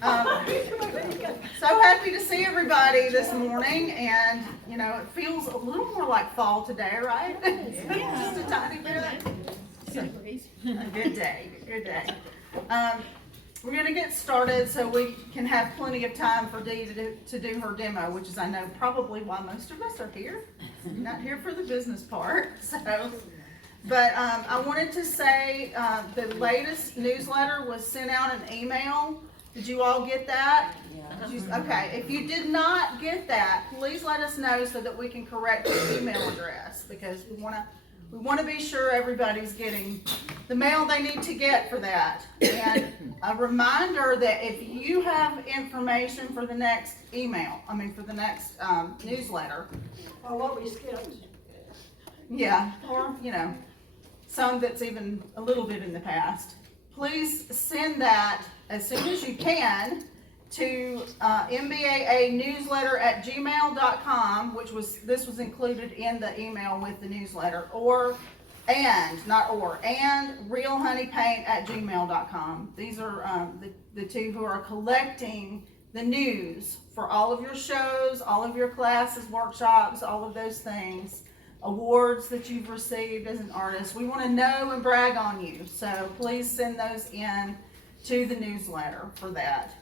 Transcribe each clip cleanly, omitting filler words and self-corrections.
So happy to see everybody this morning, and you know, it feels a little more like fall today, right? Just a tiny bit. So, a good day, good day. We're going to get started so we can have plenty of time for Dee to do her demo, which is, I know, probably why most of us are here. We're not here for the business part. But I wanted to say the latest newsletter was sent out an email. Did you all get that? Yeah. Okay, if you did not get that, please let us know so that we can correct the email address, because we want to be sure everybody's getting the mail they need to get for that. And a reminder that if you have information for the next for the next newsletter. Or what we skipped. Yeah, or, you know, some that's even a little bit in the past. Please send that as soon as you can to mbaa-newsletter@gmail.com, this was included in the email with the newsletter, and realhoneypaint@gmail.com. These are the two who are collecting the news for all of your shows, all of your classes, workshops, all of those things, awards that you've received as an artist. We want to know and brag on you, so please send those in to the newsletter for that.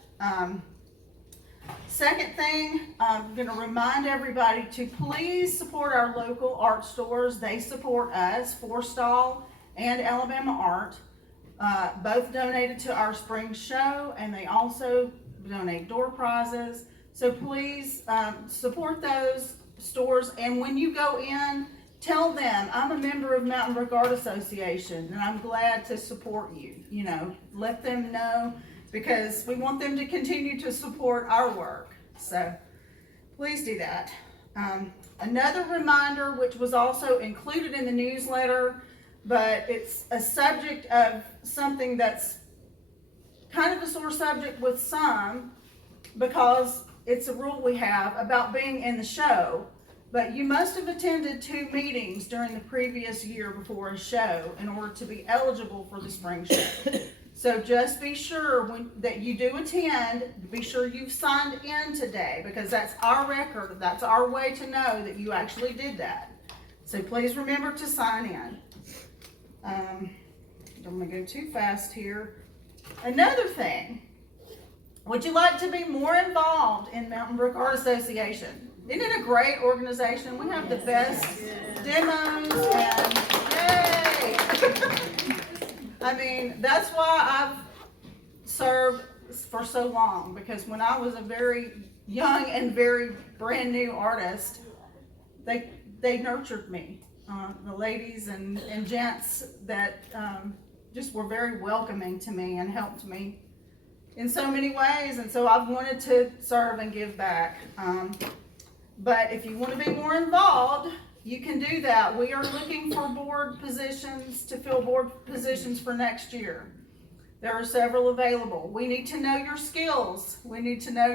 Second thing, I'm going to remind everybody to please support our local art stores. They support us, Forstall and Alabama Art. Both donated to our spring show, and they also donate door prizes. So please support those stores, and when you go in, tell them, I'm a member of Mountain Brook Art Association and I'm glad to support you. You know, let them know, because we want them to continue to support our work. So please do that. Another reminder, which was also included in the newsletter, but it's a subject of something that's kind of a sore subject with some, because it's a rule we have about being in the show, but you must have attended 2 meetings during the previous year before a show in order to be eligible for the spring show. So just be sure that you do attend, be sure you've signed in today, because that's our record, that's our way to know that you actually did that. So please remember to sign in. Don't want to go too fast here. Another thing, would you like to be more involved in Mountain Brook Art Association? Isn't it a great organization? We have the best demos, and yay! I mean, that's why I've served for so long, because when I was a very young and very brand new artist, they nurtured me. The ladies and gents that just were very welcoming to me and helped me in so many ways, and so I've wanted to serve and give back. But if you want to be more involved, you can do that. We are looking for board positions, to fill board positions for next year. There are several available. We need to know your skills. We need to know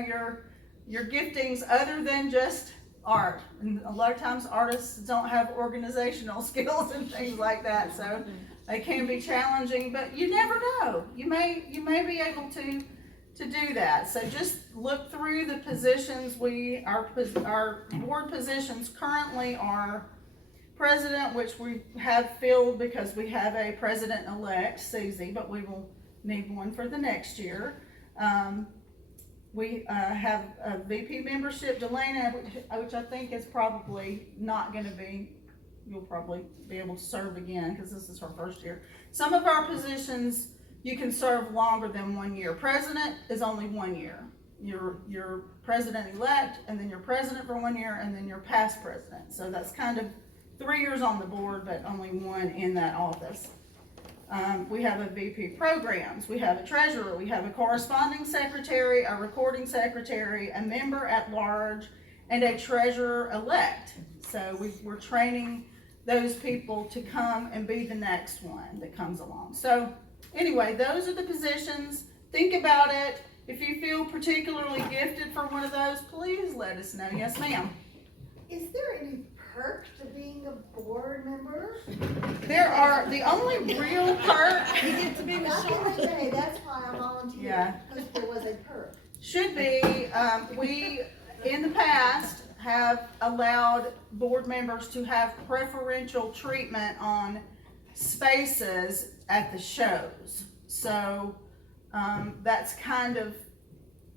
your giftings other than just art. And a lot of times artists don't have organizational skills and things like that, so they can be challenging, but you never know. You may be able to do that. So just look through the positions. Our board positions currently are president, which we have filled because we have a president-elect, Susie, but we will need one for the next year. We have a VP membership, Delana, which I think is probably not going to be, you'll probably be able to serve again because this is her first year. Some of our positions you can serve longer than 1 year. President is only 1 year. You're president-elect, and then you're president for 1 year, and then you're past president. So that's kind of 3 years on the board, but only 1 in that office. We have a VP programs, we have a treasurer, we have a corresponding secretary, a recording secretary, a member at large, and a treasurer-elect. So we're training those people to come and be the next one that comes along. So anyway, those are the positions. Think about it. If you feel particularly gifted for one of those, please let us know. Yes, ma'am. Is there any perk to being a board member? There are, the only real perk. You get to be back in the day, that's why I volunteered. Yeah. Because there was a perk. should be, we, in the past, have allowed board members to have preferential treatment on spaces at the shows. So, that's kind of,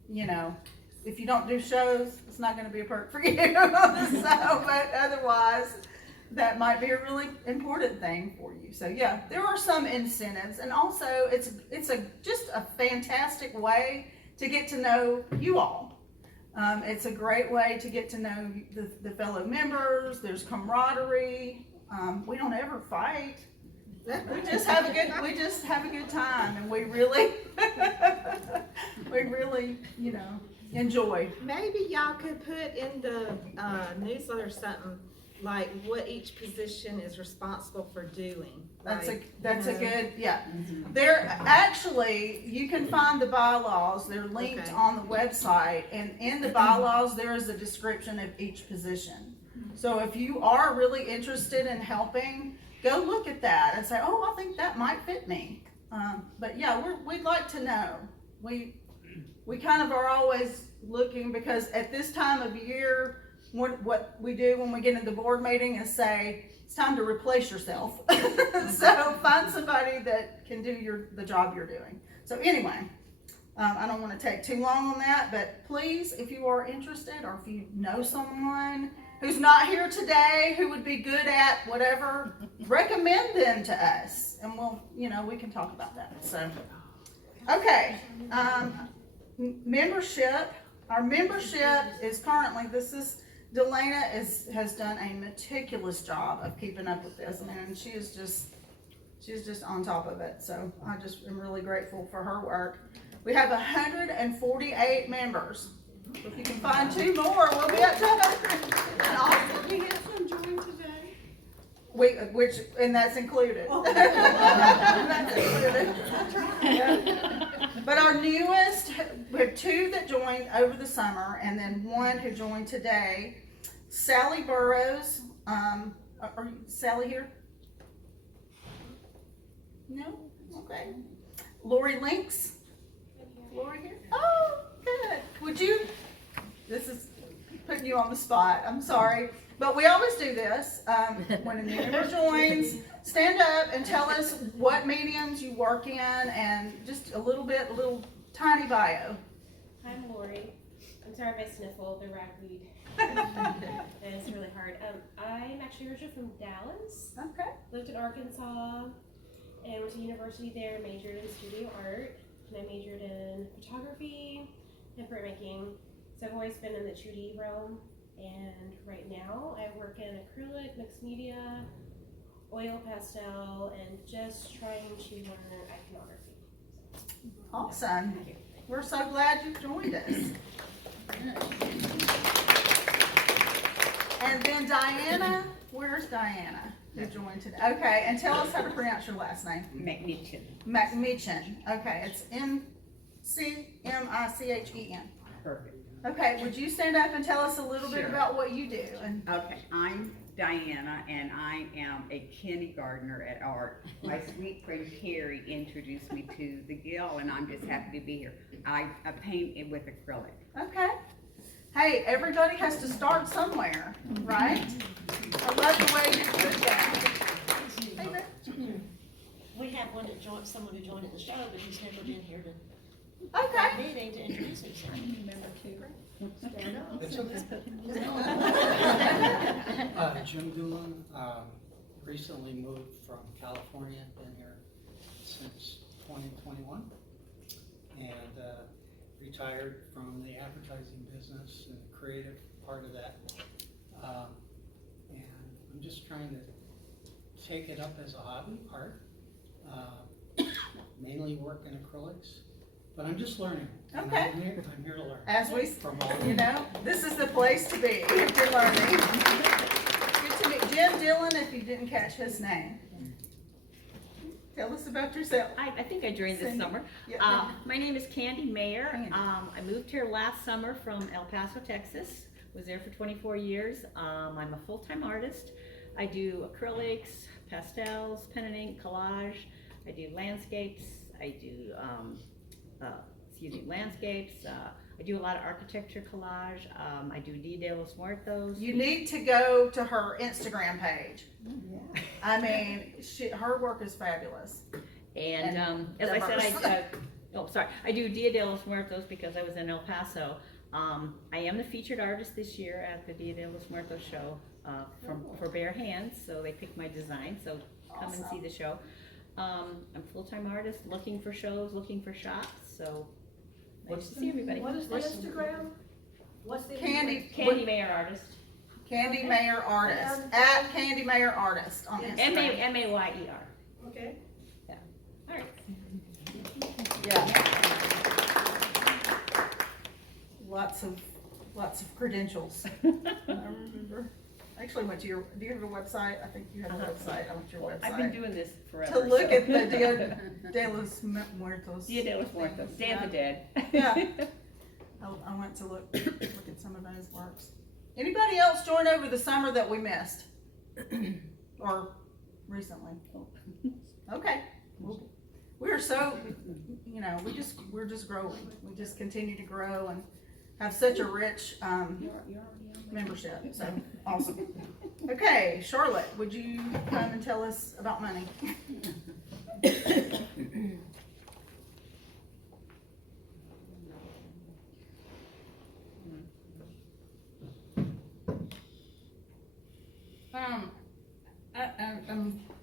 you know, if you don't do shows, it's not gonna be a perk for you. So, but otherwise, that might be a really important thing for you. So yeah, there are some incentives, and also it's just a fantastic way to get to know you all. It's a great way to get to know the fellow members. There's camaraderie. We don't ever fight. We just have a good time, and we really, you know, enjoy. Maybe y'all could put in the newsletter something like what each position is responsible for doing. That's Like, a you know, good, yeah. They're actually, you can find the bylaws, they're linked Okay. on the website, and in the bylaws, there is a description of each position. So if you are really interested in helping, go look at that and say, oh, I think that might fit me. But yeah, we'd like to know. We kind of are always looking, because at this time of year, what we do when we get into the board meeting is say, it's time to replace yourself. So find somebody that can do the job you're doing. So anyway, I don't want to take too long on that, but please, if you are interested, or if you know someone who's not here today who would be good at whatever, recommend them to us, and we can talk about that. So, okay, membership. Our membership is currently, Delana has done a meticulous job of keeping up with this, and she's just on top of it. So I just am really grateful for her work. We have 148 members. So if you can find 2 more, we'll be at 200. Awesome. We have some join today. And that's included. That's included. Yeah. But our newest, we have 2 that joined over the summer, and then 1 who joined today. Sally Burrows. Are Sally here? No? Okay. Lori Links. Lori here? Oh, good. This is putting you on the spot. I'm sorry. But we always do this. When a new member joins, stand up and tell us what mediums you work in, and just a little tiny bio. I'm Lori. I'm sorry if I sniffle the ragweed. And it's really hard. I'm actually originally from Dallas. Okay. Lived in Arkansas and went to university there, majored in studio art. And I majored in photography and printmaking. So I've always been in the 2D realm. And right now I work in acrylic, mixed media, oil pastel, and just trying to learn iconography. Awesome. We're so glad you joined us. And then Diana, where's Diana? Who joined today? Okay, and tell us how to pronounce your last name. McMitchen. McMitchen. Okay, it's McMichen. Perfect. Okay, would you stand up and tell us a little bit Sure. about what you do? Okay, I'm Diana, and I am a kindergartner at art. My sweet friend Carrie introduced me to the Guild, and I'm just happy to be here. I paint it with acrylic. Okay. Hey, everybody has to start somewhere, right? I love the way you put that. Hey, Rick. We have someone who joined at the show, but he's never been here to Okay. that meeting to introduce himself. It's okay. Jim Doolan, recently moved from California, been here since 2021, and retired from the advertising business and the creative part of that. And I'm just trying to take it up as a hobby, art, mainly work in acrylics, but I'm just learning. And Okay. I'm here to learn. As we, From all of you you. know, this is the place to be if you're learning. Good to meet Jim Dillon, if you didn't catch his name. Tell us about yourself. I think I joined this Cindy. summer. Yeah. My name is Candy Mayer. Candy. I moved here last summer from El Paso, Texas. Was there for 24 years. I'm a full-time artist. I do acrylics, pastels, pen and ink, collage. I do landscapes. I do landscapes. I do a lot of architecture collage. I do Dia de los Muertos. You need to go to her Instagram page. Yeah. I mean, her work is fabulous. And as I said, I do Dia de los Muertos because I was in El Paso. I am the featured artist this year at the Dia de los Muertos show for Bare Hands, so they picked my design, so come and see the show. I'm a full-time artist, looking for shows, looking for shops, so nice to see everybody. What is the Instagram? What's the? Candy Mayor Artist. Candy Mayor Artist, at Candy Mayor Artist on Instagram. M-A-Y-E-R. Okay. All right. Yeah. Lots of credentials. I remember. I actually went to do you have a website? I think you have a website. I went to your website. I've been doing this forever. To look so. at the Dia de los Muertos. Dia de los Muertos, Day of the Dead. Yeah. I went to look at some of those works. Anybody else join over the summer that we missed? Or recently? Okay. We're so, we're just growing. We just continue to grow and have such a rich membership. So awesome. Okay, Charlotte, would you come and tell us about money?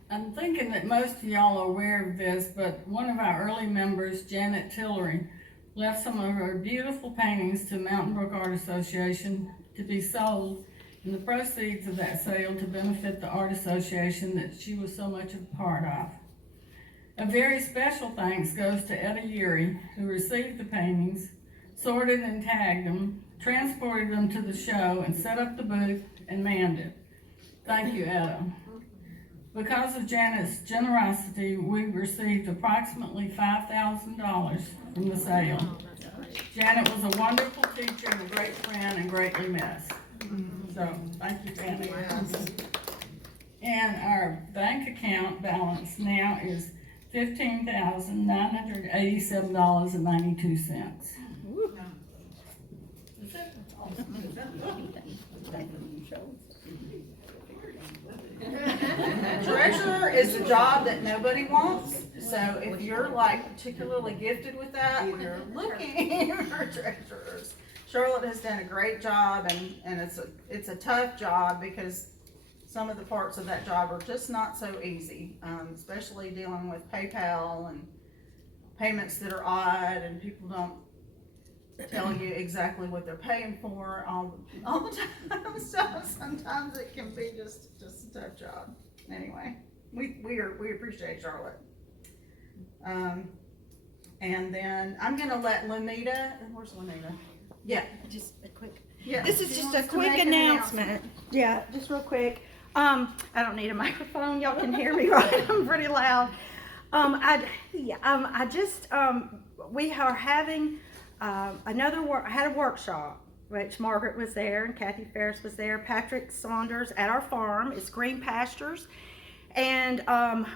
I'm thinking that most of y'all are aware of this, but one of our early members, Janet Tillery, left some of her beautiful paintings to Mountain Brook Art Association to be sold, and the proceeds of that sale to benefit the Art Association that she was so much a part of. A very special thanks goes to Etta Yuri, who received the paintings, sorted and tagged them, transported them to the show, and set up the booth and manned it. Thank you, Etta. Because of Janet's generosity, we received approximately $5,000 from the sale. Janet was a wonderful teacher and a great friend and greatly missed. So, thank you, Janet. And our bank account balance now is $15,987.92. Treasurer is a job that nobody wants, so if you're like particularly gifted with that, we're looking for treasurers. Charlotte has done a great job, and it's a tough job because some of the parts of that job are just not so easy, especially dealing with PayPal and payments that are odd, and people don't tell you exactly what they're paying for all the time. So sometimes it can be just a tough job. Anyway, we appreciate Charlotte. And then I'm gonna let Lanita. Where's Lanita? Yeah. Just a quick. Yeah. This is she just wants a to quick make an announcement. Yeah, just real quick. I don't need a microphone. Y'all can hear me, right? I'm pretty loud. We are having I had a workshop, which Margaret was there and Kathy Ferris was there, Patrick Saunders at our farm. It's Green Pastures. And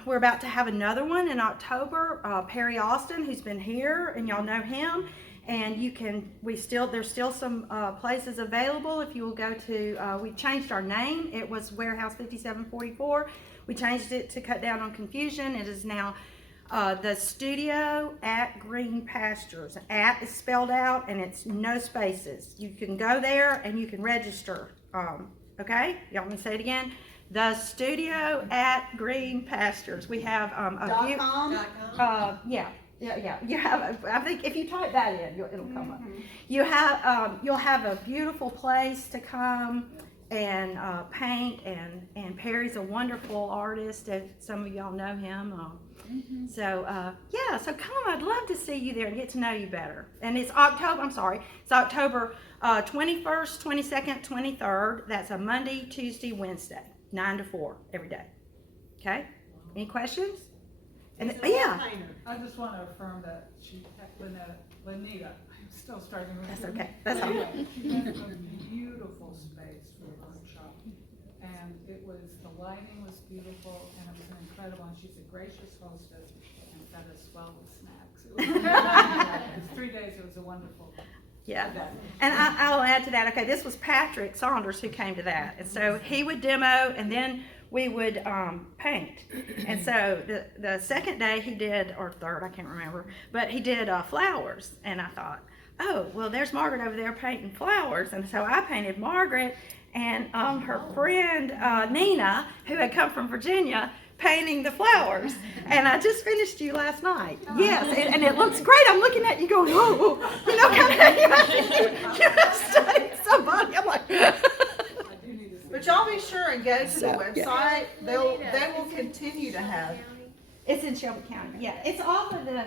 we're about to have another one in October. Perry Austin, who's been here, and y'all know him. And there's still some places available. If you will go to, we changed our name. It was Warehouse 5744. We changed it to cut down on confusion. It is now the studio at Green Pastures. At is spelled out and it's no spaces. You can go there and you can register. Okay, y'all want me to say it again? The studio at Green Pastures. We have .com? Yeah. You have. I think if you type that in, it'll come up. You have. You'll have a beautiful place to come and paint. And Perry's a wonderful artist, and some of y'all know him. So yeah. So come. I'd love to see you there and get to know you better. And it's October. It's October 21st, 22nd, 23rd. That's a Monday, Tuesday, Wednesday, 9 to 4 every day. Okay. Any questions? And yeah. I just want to affirm that Lanita, I'm still starting with That's you. okay. That's all right. She has a beautiful space for the workshop. And the lighting was beautiful and it was incredible. And she's a gracious hostess and fed us well with snacks. It was 3 days, it was a wonderful Yeah. event. And I'll add to that, okay, this was Patrick Saunders who came to that. And so he would demo and then we would paint. And so the second day he did, or third, I can't remember, but he did flowers. And I thought, oh, well, there's Margaret over there painting flowers. And so I painted Margaret and her friend Nina, who had come from Virginia, painting the flowers. And I just finished you last night. Yes, and it looks great. I'm looking at you going, oh, you know, you have studied somebody. I'm like, But y'all be sure and go to the So, yeah. website. They will continue to have. it's in Shelby County. Yeah, it's off of the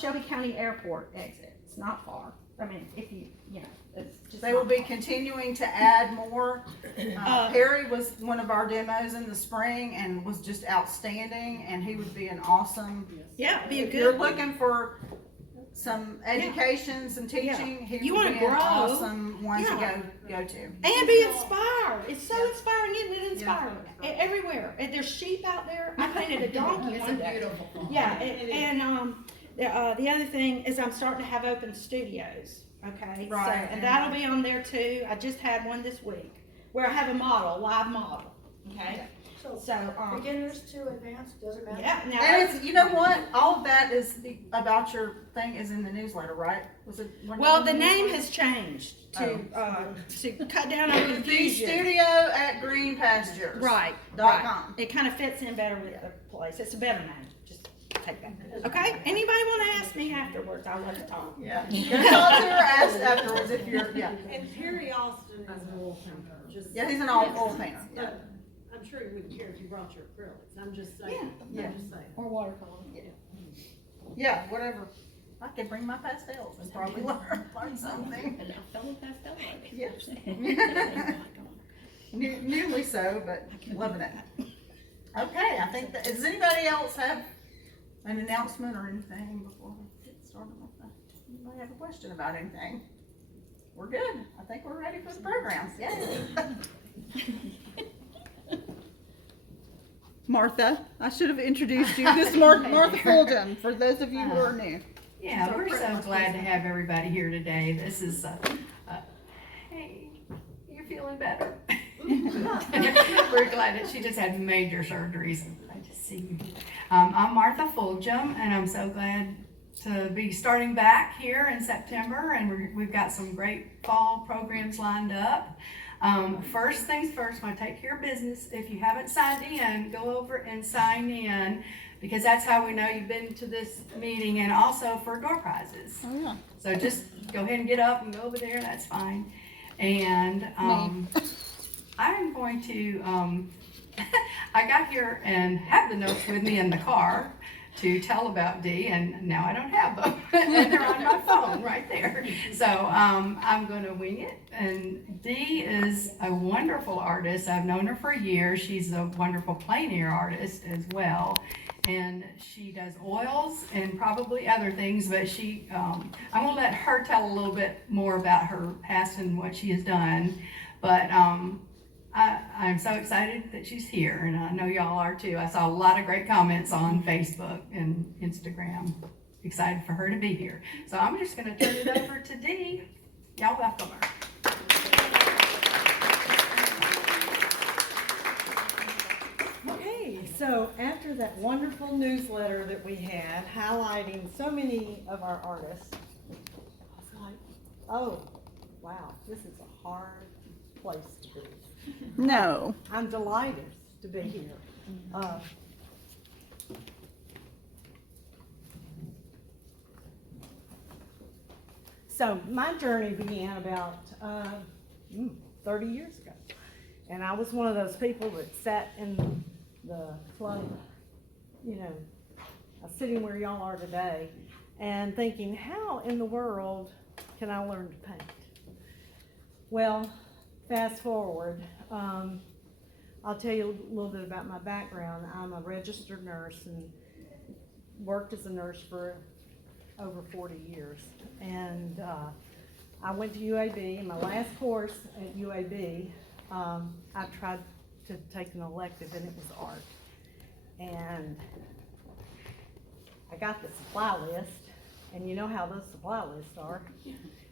Shelby County Airport exit. It's not far. I mean, if you know, it's just. They will not be far. continuing to add more. Perry was one of our demos in the spring and was just outstanding, and he would be an awesome. Yeah, be a If you're good. looking for some education, some teaching, he You would wanna be an grow. awesome one Yeah. to go to. And be inspired. It's so inspiring, isn't it? Inspiring everywhere. And there's sheep out there. I painted a donkey one day. Yeah, and the other thing is I'm starting to have open studios. Okay, Right, So, and that'll be on there too. I just had one this week where I have a model, live model. Okay, so Beginners to advanced, doesn't matter. yeah. Now And it's, you know what? All of that is about your thing is in the newsletter, right? Was it? well, the name has changed to cut down on The confusion. studio at Green Pastures. Right. .com. It kind of fits in better with the place. It's a better name. Just take that. Okay? Anybody want to ask me afterwards? I love to talk. Yeah. Go talk to her afterwards if you're, yeah. And Perry Austin is an oil painter, just. Yeah, he's an oil painter. Yeah. But I'm sure he wouldn't care if you brought your acrylics, I'm just saying, Yeah. I'm just saying. Or watercolor. Yeah, whatever. I could bring my pastels and probably learn something. And now fellow pastel artist. Yes. Nearly so, but loving it. Okay, I think that, does anybody else have an announcement or anything before we get started with that? Anybody have a question about anything? We're good. I think we're ready for the program. Yay. Martha, I should have introduced you. This is Martha Fulgham, for those of you who are new. Yeah, we're so glad to have everybody here today. This is, hey, you're feeling better. We're glad that she just had major surgeries. I just see you. I'm Martha Fulgham, and I'm so glad to be starting back here in September, and we've got some great fall programs lined up. First things first, want to take care of business. If you haven't signed in, go over and sign in, because that's how we know you've been to this meeting, and also for door prizes. Oh, yeah. So just go ahead and get up and go over there, that's fine. And I'm going to, I got here and had the notes with me in the car to tell about Dee, and now I don't have them. And they're on my phone right there. So I'm going to wing it. And Dee is a wonderful artist. I've known her for years. She's a wonderful plein air artist as well. And she does oils and probably other things, but I'm going to let her tell a little bit more about her past and what she has done. But I'm so excited that she's here, and I know y'all are too. I saw a lot of great comments on Facebook and Instagram. Excited for her to be here. So I'm just going to turn it over to Dee. Y'all welcome her. Okay, so after that wonderful newsletter that we had highlighting so many of our artists, I was like, oh, wow, this is a hard place to be. No. I'm delighted to be here. So my journey began about 30 years ago. And I was one of those people that sat in the club, you know, sitting where y'all are today, and thinking, how in the world can I learn to paint? Well, fast forward, I'll tell you a little bit about my background. I'm a registered nurse and worked as a nurse for over 40 years. And I went to UAB. In my last course at UAB, I tried to take an elective, and it was art. And I got the supply list, and you know how those supply lists are.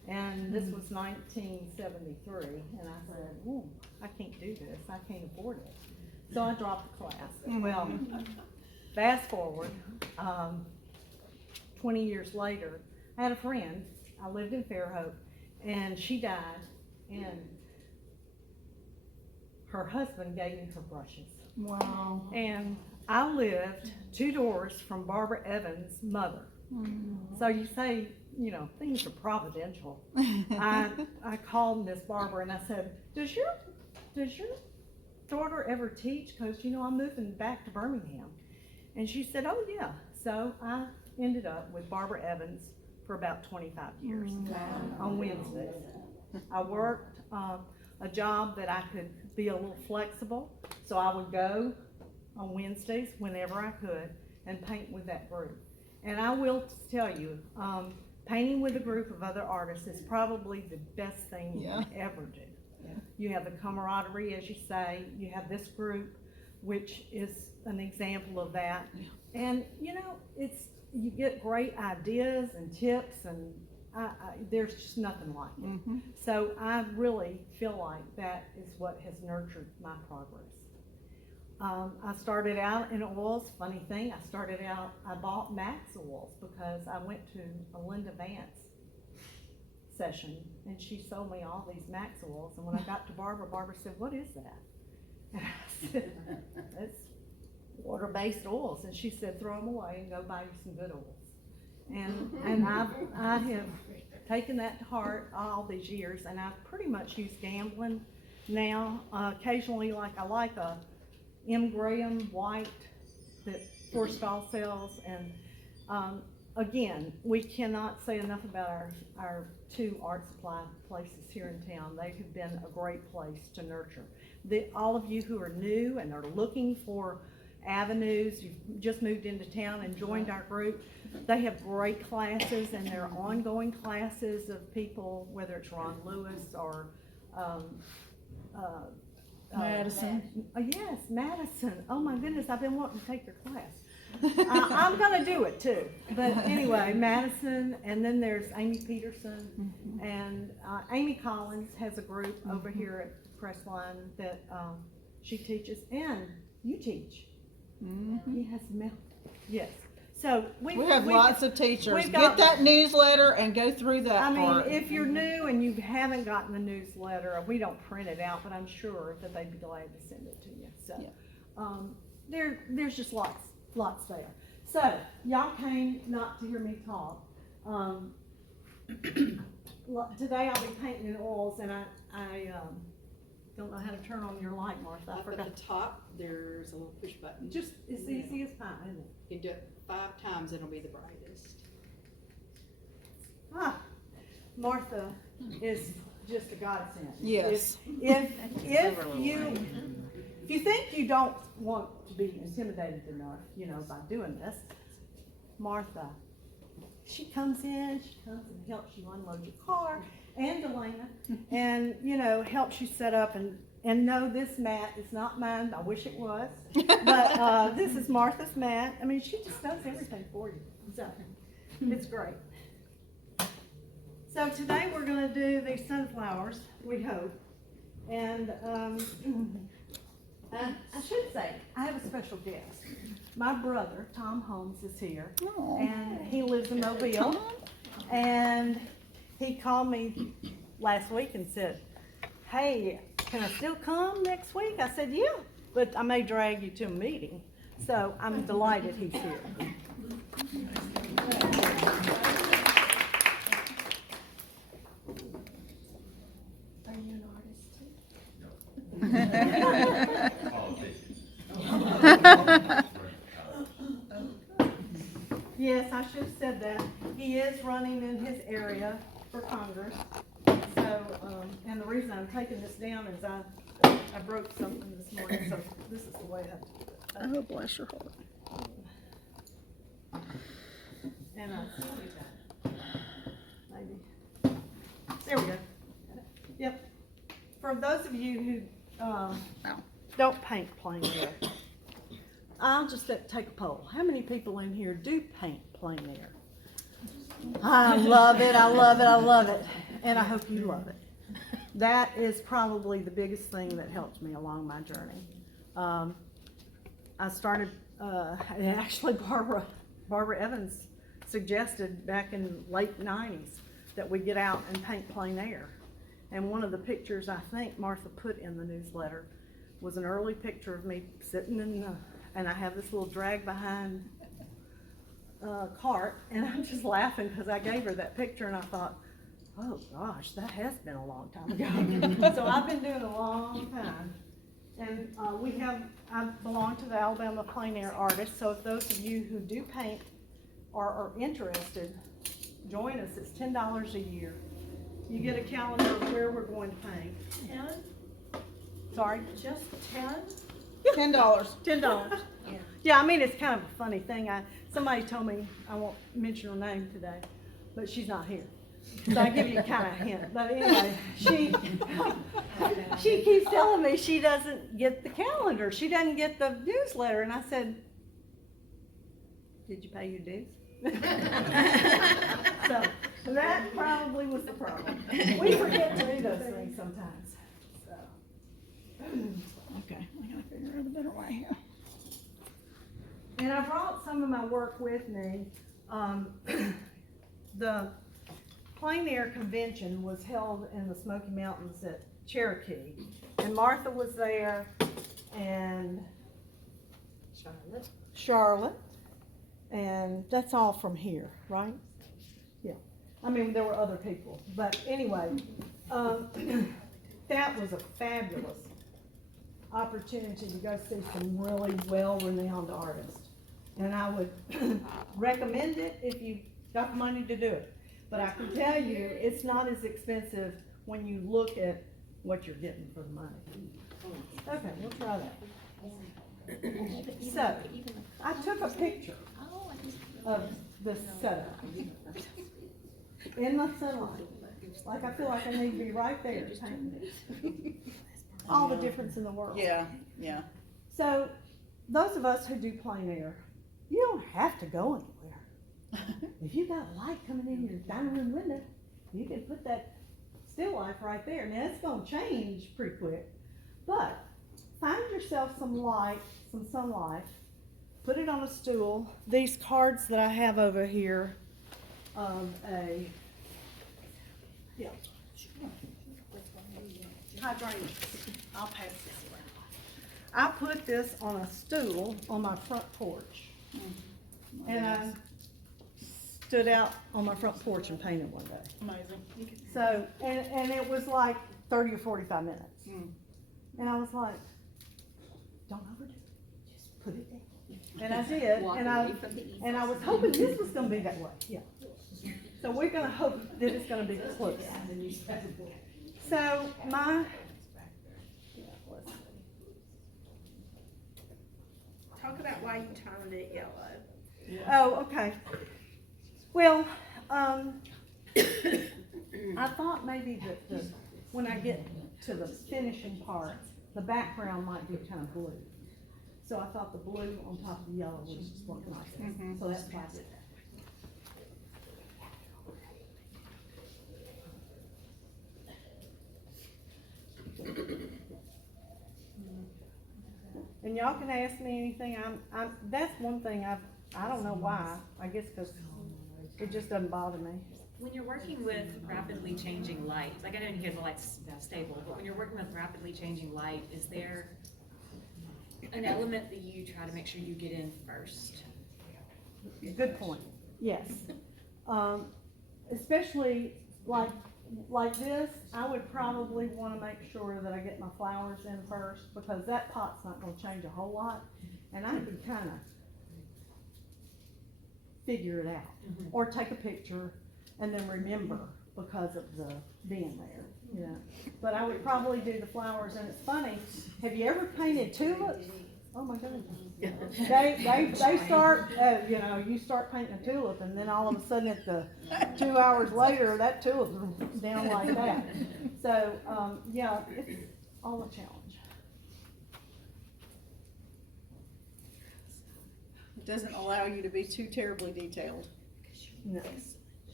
And this was 1973, and I said, ooh, I can't do this, I can't afford it. So I dropped the class. Well, fast forward, 20 years later, I had a friend, I lived in Fairhope, and she died, and her husband gave me her brushes. Wow. And I lived 2 doors from Barbara Evans' mother. So you say, you know, things are providential. I called Miss Barbara and I said, does your daughter ever teach? Because, you know, I'm moving back to Birmingham. And she said, oh yeah. So I ended up with Barbara Evans for about 25 years on Wednesdays. I worked a job that I could be a little flexible, so I would go on Wednesdays whenever I could and paint with that group. And I will tell you, painting with a group of other artists is probably the best thing you can ever do. You have the camaraderie, as you say, you have this group, which is an example of that. And you know, you get great ideas and tips, and there's just nothing like it. So I really feel like that is what has nurtured my progress. I started out in oils. Funny thing, I bought Max oils because I went to a Linda Vance session and she sold me all these Max oils. And when I got to Barbara, Barbara said, what is that? And I said, it's water-based oils. And she said, throw them away and go buy you some good oils. And I have taken that to heart all these years, and I've pretty much used Gamblin now. Occasionally, I like a M. Graham white that Forstall sells, and again, we cannot say enough about our 2 art supply places here in town. They have been a great place to nurture. All of you who are new and are looking for avenues, you've just moved into town and joined our group, they have great classes, and they're ongoing classes of people, whether it's Ron Lewis or Madison. Yes, Madison. Oh my goodness, I've been wanting to take your class. I'm gonna do it too. But anyway, Madison, and then there's Amy Peterson, and Amy Collins has a group over here at Pressline that she teaches, and you teach. Yes, Mel. Yes. So we have lots of teachers. Get that newsletter and go through that part. If you're new and you haven't gotten the newsletter, we don't print it out, but I'm sure that they'd be glad to send it to you. So there's just lots there. So y'all came not to hear me talk. Today I'll be painting in oils, and I don't know how to turn on your light, Martha. I forgot. At the top, there's a little push button. Just as easy as pie, isn't it? You can do it 5 times, it'll be the brightest. Martha is just a godsend. Yes. If you think you don't want to be intimidated enough, you know, by doing this, Martha, she comes and helps you unload your car, and Delana, and you know, helps you set up and no, this mat is not mine. I wish it was, but this is Martha's mat. I mean, she just does everything for you. So it's great. So today we're going to do these sunflowers, we hope. And I should say, I have a special guest. My brother, Tom Holmes, is here. And he lives in Mobile. And he called me last week and said, hey, can I still come next week? I said, yeah, but I may drag you to a meeting. So I'm delighted he's here. Are you an artist too? Yes, I should have said that. He is running in his area for Congress. So, and the reason I'm taking this down is I broke something this morning, so this is the way I Oh, bless your heart. And maybe. There we go. Yep. For those of you who don't paint plein air, I'll just take a poll. How many people in here do paint plein air? I love it, I love it, I love it, and I hope you love it. That is probably the biggest thing that helped me along my journey. I started, actually Barbara Evans suggested back in late '90s that we get out and paint plein air. And one of the pictures I think Martha put in the newsletter was an early picture of me sitting in the, and I have this little drag behind cart, and I'm just laughing because I gave her that picture and I thought, oh gosh, that has been a long time ago. So I've been doing it a long time. And I belong to the Alabama Plein Air Artists, so if those of you who do paint or are interested, join us. It's $10 a year. You get a calendar of where we're going to paint. 10? Sorry? Just 10? $10. $10. Yeah, I mean, it's kind of a funny thing. Somebody told me, I won't mention her name today, but she's not here. So I give you kind of a hint. But anyway, she keeps telling me she doesn't get the calendar. She doesn't get the newsletter. And I said, did you pay your dues? So that probably was the problem. We forget to do those things sometimes. So. Okay, I gotta figure out a better way here. And I brought some of my work with me. The Plein Air Convention was held in the Smoky Mountains at Cherokee, and Martha was there, and Charlotte, and that's all from here, right? Yeah. I mean, there were other people, but anyway, that was a fabulous opportunity to go see some really well-renowned artists, and I would recommend it if you got the money to do it. But I can tell you, it's not as expensive when you look at what you're getting for the money. Okay, we'll try that. So, I took a picture of this setup in the sunlight. Like, I feel like I need to be right there painting it. All the difference in the world. Yeah, yeah. So, those of us who do plein air, you don't have to go anywhere. If you got a light coming in your dining room window, you can put that still life right there. Now it's gonna change pretty quick, but find yourself some light, some sunlight, put it on a stool. These cards that I have over here, hydrangea. I'll pass this around. I put this on a stool on my front porch, and I stood out on my front porch and painted one day. Amazing. So, and it was like 30 or 45 minutes. And I was like, don't overdo it, just put it there. And I did, and I was hoping this was gonna be that way, yeah. So we're gonna hope that it's gonna be close. So Talk about why you turned it yellow. Oh, okay. Well, I thought maybe that when I get to the finishing part, the background might be kind of blue. So I thought the blue on top of the yellow was just look nice. So that's why I did that. And y'all can ask me anything. That's one thing I don't know why. I guess because it just doesn't bother me. When you're working with rapidly changing light, like I know you guys the light's stable, but when you're working with rapidly changing light, is there an element that you try to make sure you get in first? Good point. Yes. Especially like this, I would probably want to make sure that I get my flowers in first, because that pot's not going to change a whole lot, and I can kind of figure it out, or take a picture and then remember because of the being there, you know. But I would probably do the flowers, and it's funny. Have you ever painted tulips? Oh my goodness. They start, you know, you start painting a tulip, and then all of a sudden at the 2 hours later, that tulip's down like that. So, yeah, it's all a challenge. It doesn't allow you to be too terribly detailed. No.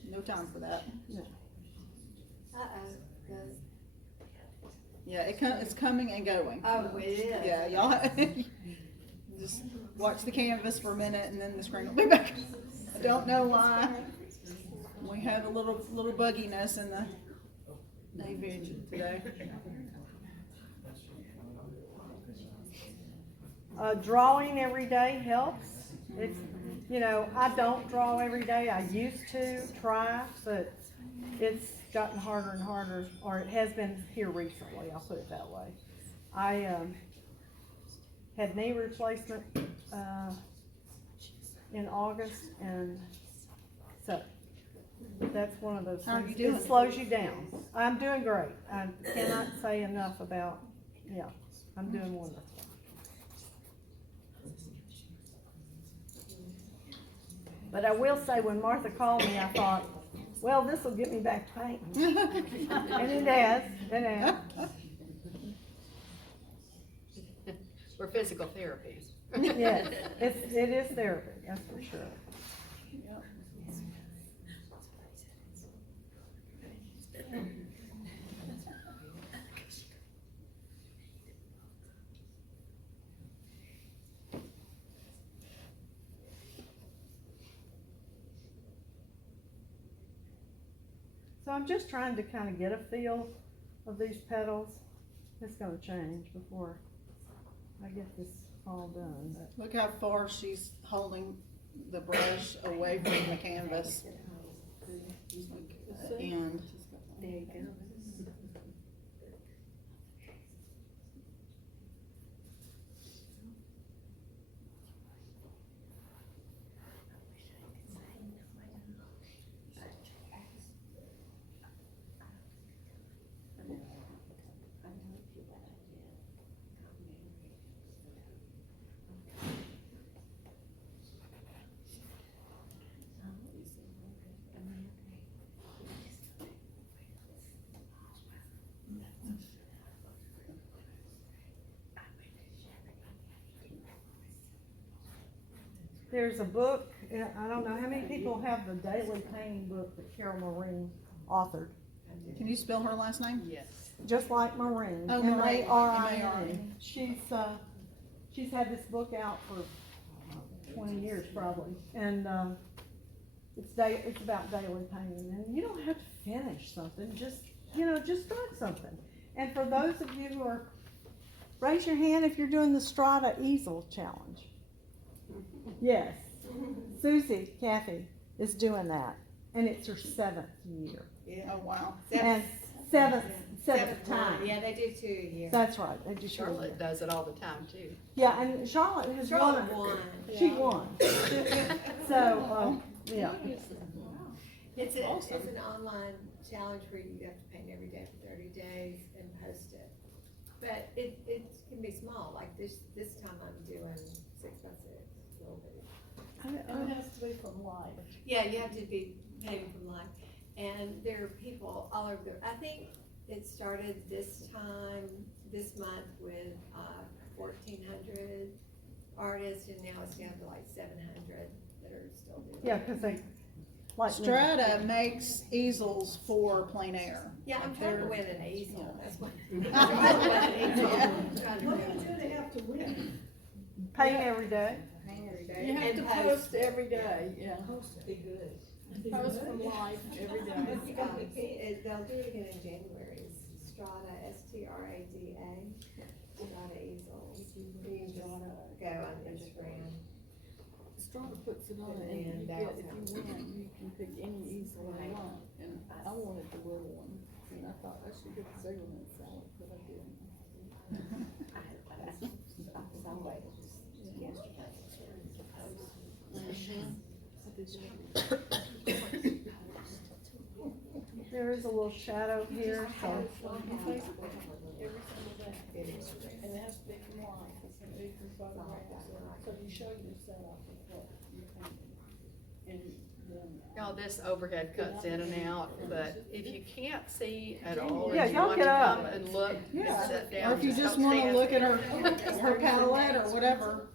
No time for that. Yeah, it's coming and going. Oh, it is. Yeah, y'all just watch the canvas for a minute and then the screen will be back. I don't know why. We had a little bugginess in the Navy today. Drawing every day helps. It's, you know, I don't draw every day. I used to try, but it's gotten harder and harder, or it has been here recently, I'll put it that way. I had knee replacement in August, and so that's one of those How are things. you doing? It slows you down. I'm doing great. I cannot say enough about, yeah, I'm doing wonderful. But I will say, when Martha called me, I thought, well, this will get me back to painting. And it has, it has. For physical therapy. Yes, it is therapy, that's for sure. So I'm just trying to kind of get a feel of these petals. It's gonna change before I get this all done, but. Look how far she's holding the brush away from the canvas. And There you go. There's a book, I don't know how many people have the daily painting book that Carol Maureen authored. can you spell her last name? Yes. Just like Maureen, Oh, Maureen. M-A-R-I-N. She's had this book out for 20 years probably, and it's about daily painting, and you don't have to finish something, just start something. And for those of you who are, raise your hand if you're doing the Strata Easel Challenge. Yes, Susie, Kathy is doing that, and it's her 7th year. Yeah. Oh, wow. And seventh time. Yeah, they do 2 a year. That's right, they do. Charlotte does it all the time too. Yeah, and Charlotte has won. She won. So, yeah. It's an online challenge where you have to paint every day for 30 days and post it. But it can be small, like this time I'm doing 6x6, a little bit. And it has to be from life. Yeah, you have to be painting from life. And there are people all over I think it started this month with 1,400 artists, and now it's down to like 700 that are still doing it. Yeah, because they, like. Strata makes easels for plein air. Yeah, I'm trying to win an easel, that's what. What do they have to win? Paint every day. You have to post every day, yeah. Be good. Post from life every day. They'll do it again in January. It's Strata, S-T-R-A-D-A, Strata easels. You can just go on Instagram. Strata puts it on, and you get, if you win, you can pick any easel you want, and I wanted the little one, and I thought I should get the bigger one, but I didn't. There is a little shadow here, so. Every single day, and it has to be from life, it's gonna be from photographs, so you show yourself what you're painting. And then. Y'all, this overhead cuts in and out, but if you can't see at all, Yeah, if you y'all want to get up. come and look, Yeah. sit down. Or if you just don't wanna stand. look at her palette or whatever.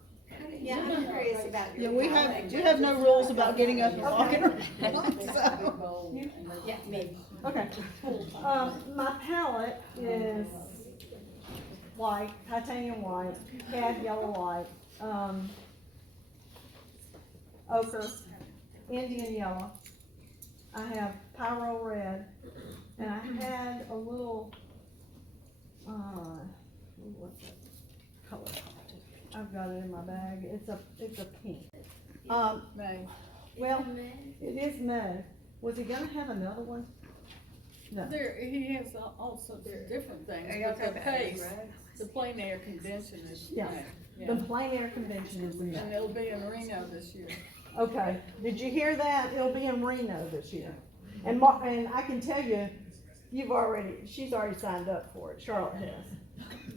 Yeah, I'm curious about your. Yeah, we have no rules about getting up and walking around, so. Yeah, me. Okay. My palette is white, titanium white, cad yellow white, ochre, Indian yellow. I have pyro red, and I had a little, what's that color? I've got it in my bag. It's a pink. May. Well, it is May. Was he gonna have another one? No. There, he has also different things, but the pace, the plein air convention is Yeah. May. The plein air convention is in May. And it'll be in Reno this year. Okay, did you hear that? It'll be in Reno this year. And and I can tell you, she's already signed up for it, Charlotte has.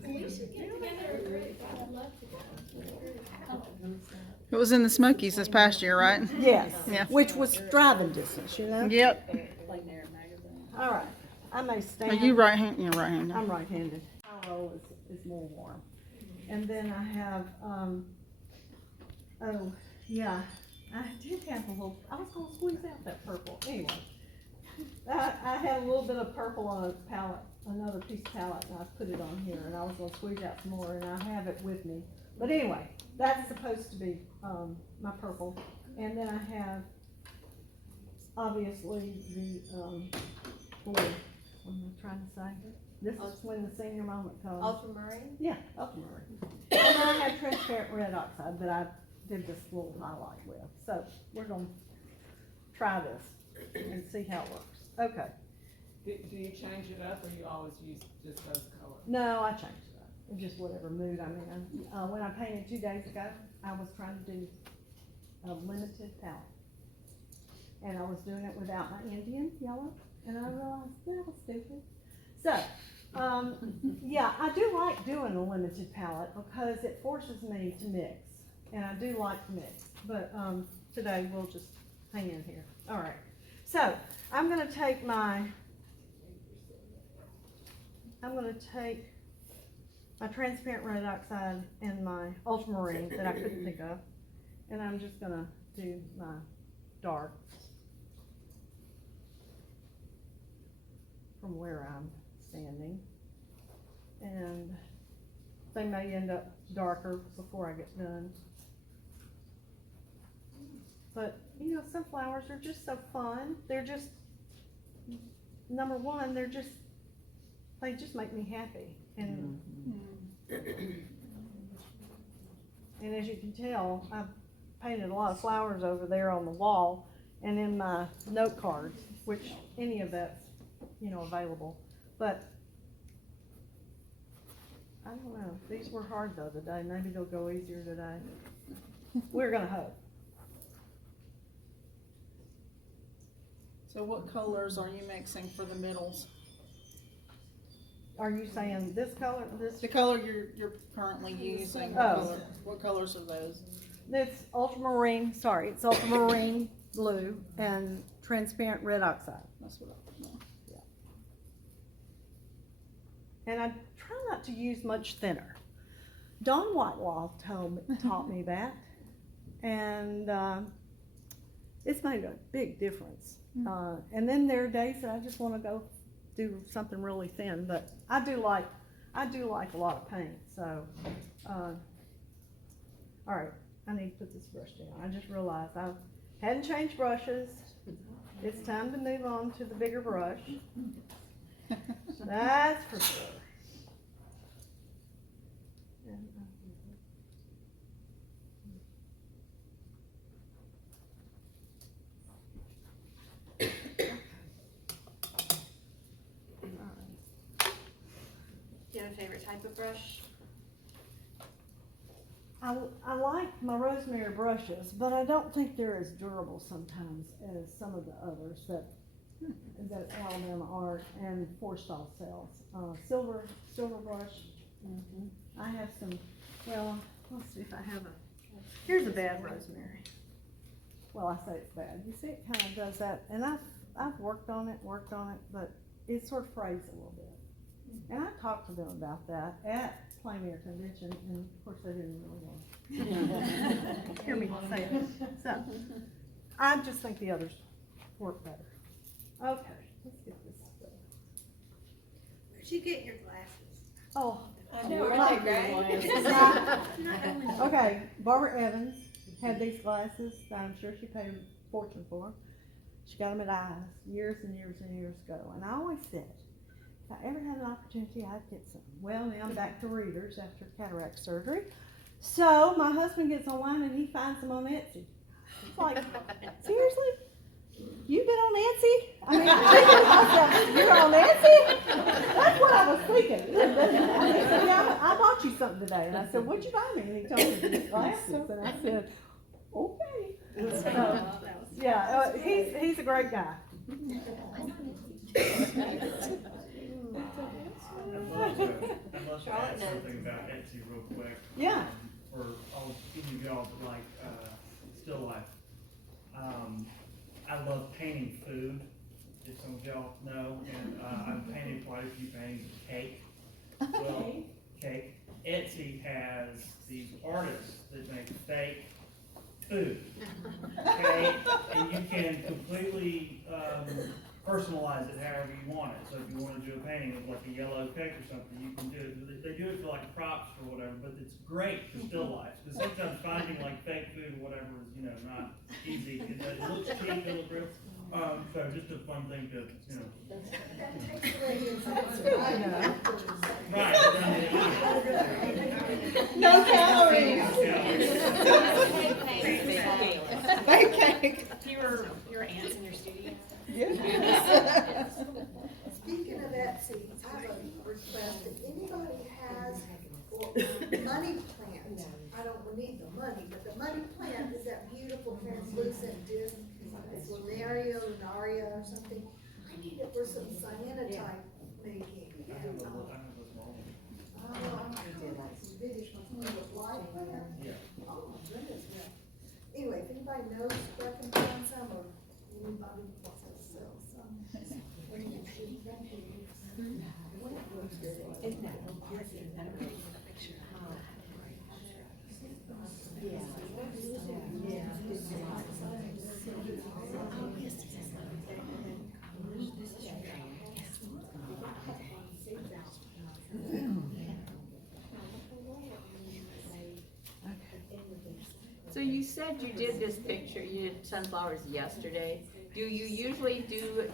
We should get together a group, I would love to go. It was in the Smokies this past year, right? Yes, Yeah. which was driving distance, you know? Yep. Plein air magazine. All right, I may Are stand. you right-handed? You're right-handed. I'm right-handed. My roll is more warm. And then I have, oh, yeah, I did have a little, I was gonna squeeze out that purple, anyway. I had a little bit of purple on a palette, another piece of palette, and I put it on here, and I was gonna squeeze out some more, and I have it with me. But anyway, that's supposed to be, my purple. And then I have, obviously, the, blue. What am I trying to say? This is when the senior moment comes. Ultramarine? Yeah, ultramarine. And then I have transparent red oxide that I did this little highlight with. So we're gonna try this and see how it works. Okay. Do you change it up or you always use just those colors? No, I changed it up. It's just whatever mood I'm in. When I painted 2 days ago, I was trying to do a limited palette. And I was doing it without my Indian yellow, and I realized that was stupid. So, yeah, I do like doing a limited palette because it forces me to mix, and I do like to mix, but, today we'll just hang in here. All right, so I'm gonna take my transparent red oxide and my ultramarine that I couldn't think of, and I'm just gonna do my dark from where I'm standing. And they may end up darker before I get done. But, you know, sunflowers are just so fun. They're just, number one, they just make me happy. And, and as you can tell, I've painted a lot of flowers over there on the wall and in my note cards, which any of that's, you know, available. But I don't know, these were hard the other day. Maybe they'll go easier today. We're gonna hope. So what colors are you mixing for the middles? Are you saying this color, this? The color you're currently using, what colors are those? It's ultramarine, it's ultramarine blue and transparent red oxide. That's what Yeah. And I try not to use much thinner. Don Whitelaw taught me that, and it's made a big difference. And then there are days that I just want to go do something really thin, but I do like a lot of paint. So, all right, I need to put this brush down. I just realized I hadn't changed brushes. It's time to move on to the bigger brush. That's for sure. Do you have a favorite type of brush? I like my rosemary brushes, but I don't think they're as durable sometimes as some of the others that Alabama Art and Forstall sells. Silver brush. I have some. Well, let's see if I have here's a bad rosemary. Well, I say it's bad. You see, it kind of does that, and I've worked on it, but it sort of frays a little bit. And I talked to them about that at Plain Air Convention, and of course they didn't really want to hear me say it. So, I just think the others work better. Okay, let's get this stuff. Where'd you get your glasses? Oh. I know, aren't they great? Okay, Barbara Evans had these glasses that I'm sure she paid a fortune for. She got them at eyes years and years and years ago, and I always said, if I ever had an opportunity, I'd get some. Well, now I'm back to readers after cataract surgery. So my husband gets online and he finds them on Etsy. It's like, seriously? You've been on Etsy? I mean, I'm thinking to myself, you're on Etsy? That's what I was thinking. I mean, he said, yeah, I bought you something today. And I said, what'd you buy me? And he told me these glasses. And I said, okay. So, yeah, he's a great guy. I'd love to add something about Etsy real quick. Yeah. For all of you y'all that like still life. I love painting food, if some of y'all know, and I've painted quite a few paintings of cake. Well, cake. Etsy has these artists that make fake food, okay? And you can completely personalize it however you want it. So if you want to do a painting of like a yellow cake or something, you can do it. They do it for like props or whatever, but it's great for still life. Because sometimes finding like fake food or whatever is, you know, not easy. It looks cheap, it looks real. So just a fun thing to, you know. Right. No calories. Fake cake. Your aunts in your studio? Yes. Speaking of Etsy, I have a request, if anybody has money plant, I don't need the money, but the money plant is that beautiful translucent disc, it's Lunaria or something. I need it for some cyanotype making. Oh my goodness, yeah. Anyway, if anybody knows where I can find some, or anybody wants to sell some. So you said you did this picture, you did sunflowers yesterday. Do you usually do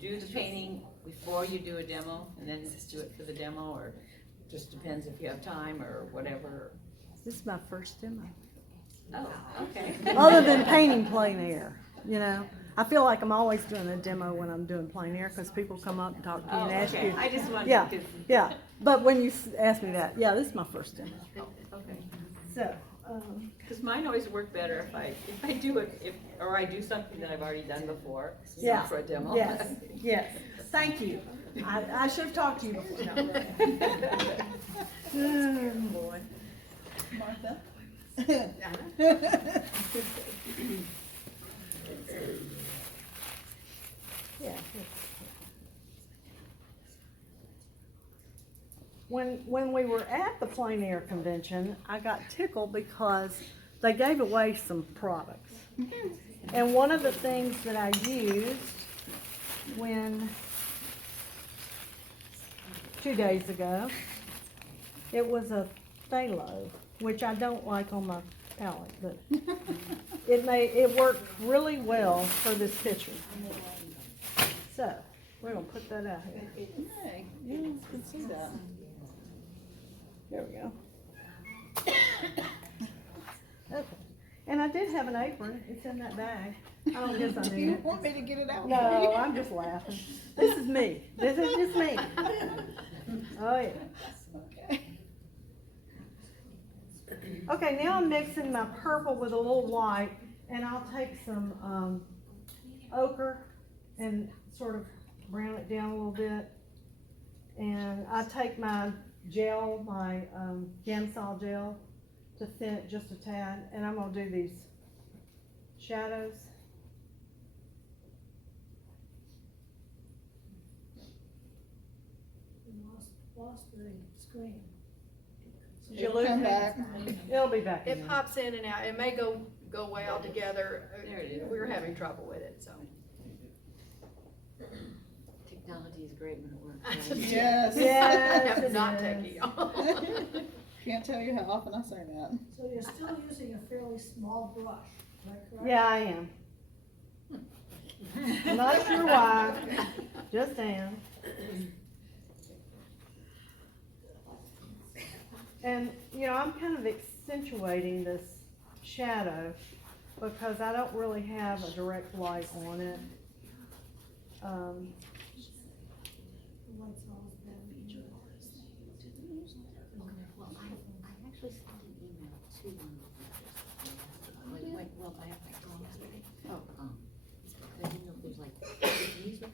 the painting before you do a demo and then just do it for the demo, or just depends if you have time or whatever? This is my first demo. Oh, okay. Other than painting plein air, you know. I feel like I'm always doing a demo when I'm doing plein air because people come up and talk to you and ask you. I just wanted Yeah, to. yeah. But when you ask me that, yeah, this is my first demo. Oh, okay. So. Because mine always work better if I do it, or I do something that I've already done before. Yeah. For a demo. Yes, yes. Thank you. I should have talked to you before. No. Oh, boy. Martha. Yeah. When we were at the plein air convention, I got tickled because they gave away some products. And one of the things that I used when 2 days ago, it was a phthalo, which I don't like on my palette, but it worked really well for this picture. So we're gonna put that out here. Hey, you can see that. There we go. Okay. And I did have an apron. It's in that bag. I don't guess I Do did. you want me to get it out? No, I'm just laughing. This is me. This is just me. Oh, yeah. Okay, now I'm mixing my purple with a little white, and I'll take some ochre and sort of brown it down a little bit. And I take my gel, my Gamsol gel, to thin it just a tad, and I'm gonna do these shadows. lost the screen. It'll come back. It'll be back It again. pops in and out. It may go away altogether. There it is. We're having trouble with it, so. Technology is great when it works. right? Yes. Yes, it not is. techie, y'all. Can't tell you how often I say that. So you're still using a fairly small brush, is that correct? Yeah, I am. I'm not sure why, just am. And, you know, I'm kind of accentuating this shadow because I don't really have a direct light on it. Well, I actually sent an email to one of the wait, well, I have my phone yesterday. Oh. I didn't know if there's like, newsletter,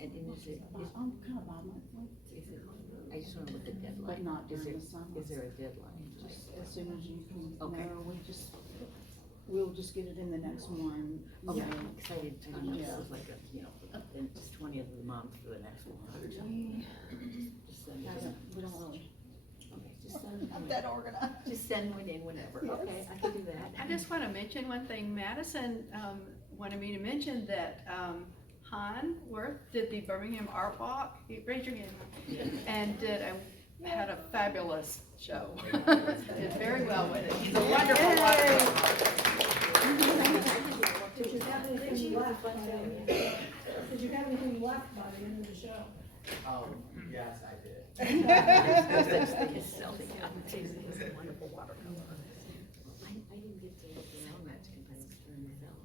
and is it, I'm kind of by my, is it, I just wanna look at deadline. but not Is during there- the summer. Is there a deadline? Just as soon as you can, Okay. no, we'll just get it in the next one. Okay, you know. because I didn't know if Yeah. it was like a, you know, then it's 20th of the month for the next one or something. Just send it in. We don't really. Okay, just send it I'm in. that organized. Just send one in whenever, Yes. okay, I can do that. I just want to mention one thing. Madison wanted me to mention that Han Worth did the Birmingham Art Walk. Raise your hand. And had a fabulous show. Did very well with it. He's a wonderful artist. Did you have anything left by the end? Did you have anything left by the end of the show? Yes, I did. There's no such thing as selling out. It's a wonderful watercolor. I didn't get to look around that because I was trying to sell.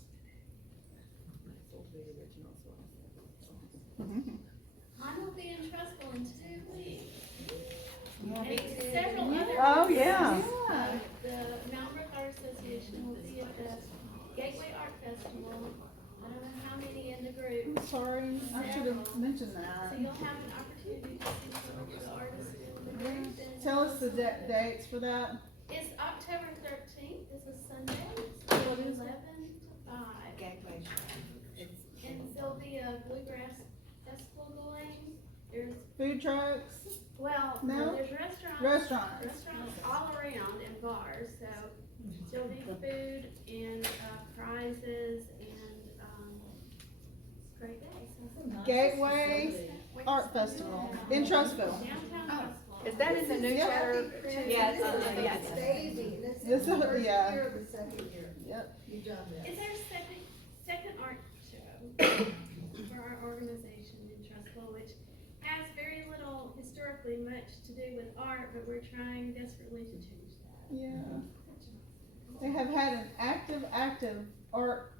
But I sold the original, so Mine will be in Trustful in 2 weeks. And several other. Oh, yeah. The Mountain Brook Art Association will be at the Gateway Art Festival. I don't know how many in the group. I'm sorry, I should have mentioned that. So you'll have an opportunity to see some of the artists in the group. And Tell us the dates for that. It's October 13th, it's a Sunday, it's from 11 to 5. And there'll be a bluegrass festival going. There's, Food trucks, well, No? there's restaurants. Restaurants. Restaurants all around and bars, so there'll be food and prizes and, it's a great day. So- Gateway Art Festival in Trustville. Downtown Trustful. Is that in the newsletter? Yes, Yes. baby, and it's This the is- first yeah. year of the second year. Yep. You've done that. It's our second art show for our organization in Trustful, which has very little historically much to do with art, but we're trying desperately to change that. Yeah. They have had an active art,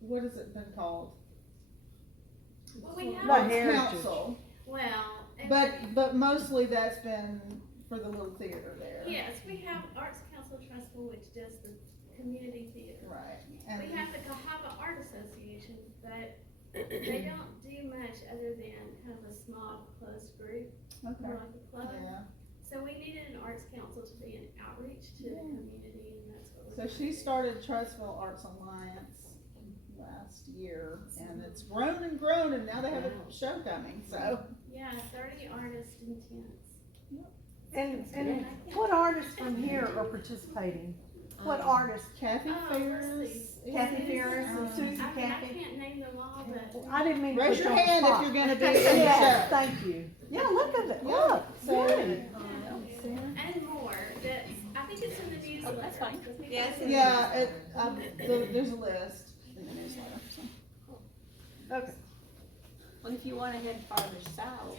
what has it been called? Well, we have. The Heritage. Council. Well. and But mostly that's been for the little theater there. Yes, we have Arts Council Trustful, which does the community theater. Right. We have the Cahaba Art Association, but they don't do much other than kind of a small, close group, Okay. more like a club. Yeah. So we needed an arts council to be an outreach to the community, and that's what So we're she started Trustville Arts Alliance last year, and it's grown, and now they have a show coming, so. Yeah, 30 artists in tents. And what artists from here are participating? What artists? Kathy Ferris. Kathy Ferris and Susie I Kathy? can't name them all, but. I didn't mean to Raise put your you on the hand if spot. you're gonna be in the Yes, show. thank you. Yeah, look at it, Yeah, look, so- yay. And more, that's, I think it's in the newsletter. that's fine. Yes. Yeah, there's a list in the newsletter, so. Okay. Well, if you wanna head farther south,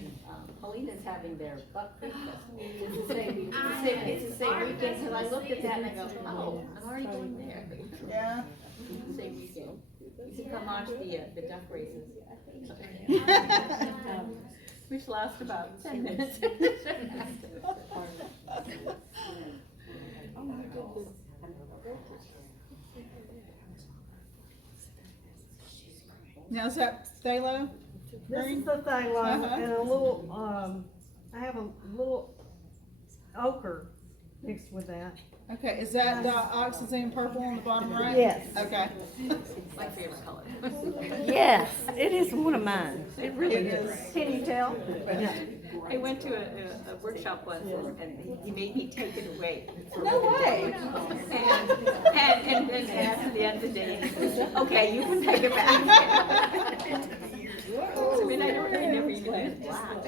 Helena's having their Buck Creek Festival. It's the same weekend, cause I looked at that and I go, oh, I'm already going there. Yeah. Same weekend. You can come watch the duck races. Which last about 10 minutes. Now is that Thalo? This is the Thalo Uh-huh. and a little, I have a little ochre mixed with that. Okay, is that dioxazine purple on the bottom right? Yes. Okay. My favorite color. Yes, it is one of mine. It really is. Can you tell? Yeah. I went to a workshop once and he made me take it away. No way. And after the end of the day, he says, okay, you can take it back. I mean, I never even used black.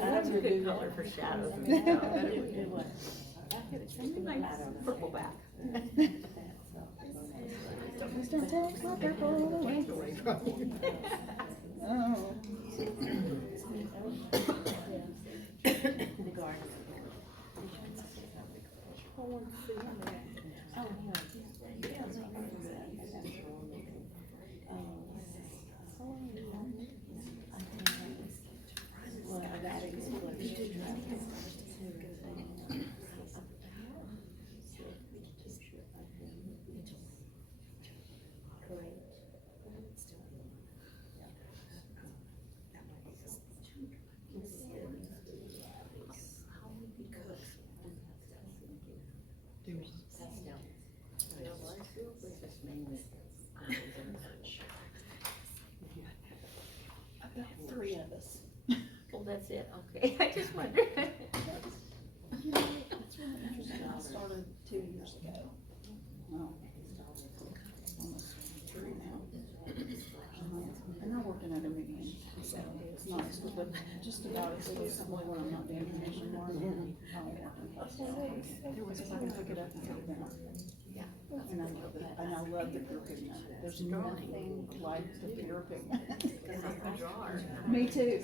That's a good color for shadows and stuff. It's a nice purple back. Mr. Takes my purple away from you. Oh. About 3 of us. Well, that's it, okay. I just wondered. You know, it's really interesting. I started 2 years ago. Well, almost 3 now. And I work in a meeting, so it's nice, but just about exclusively when I'm not doing commission work, I'm working. There was if I can pick it up and put it down. And I love it, and I love the pure pigment. There's nothing like the pure pigment. Me too.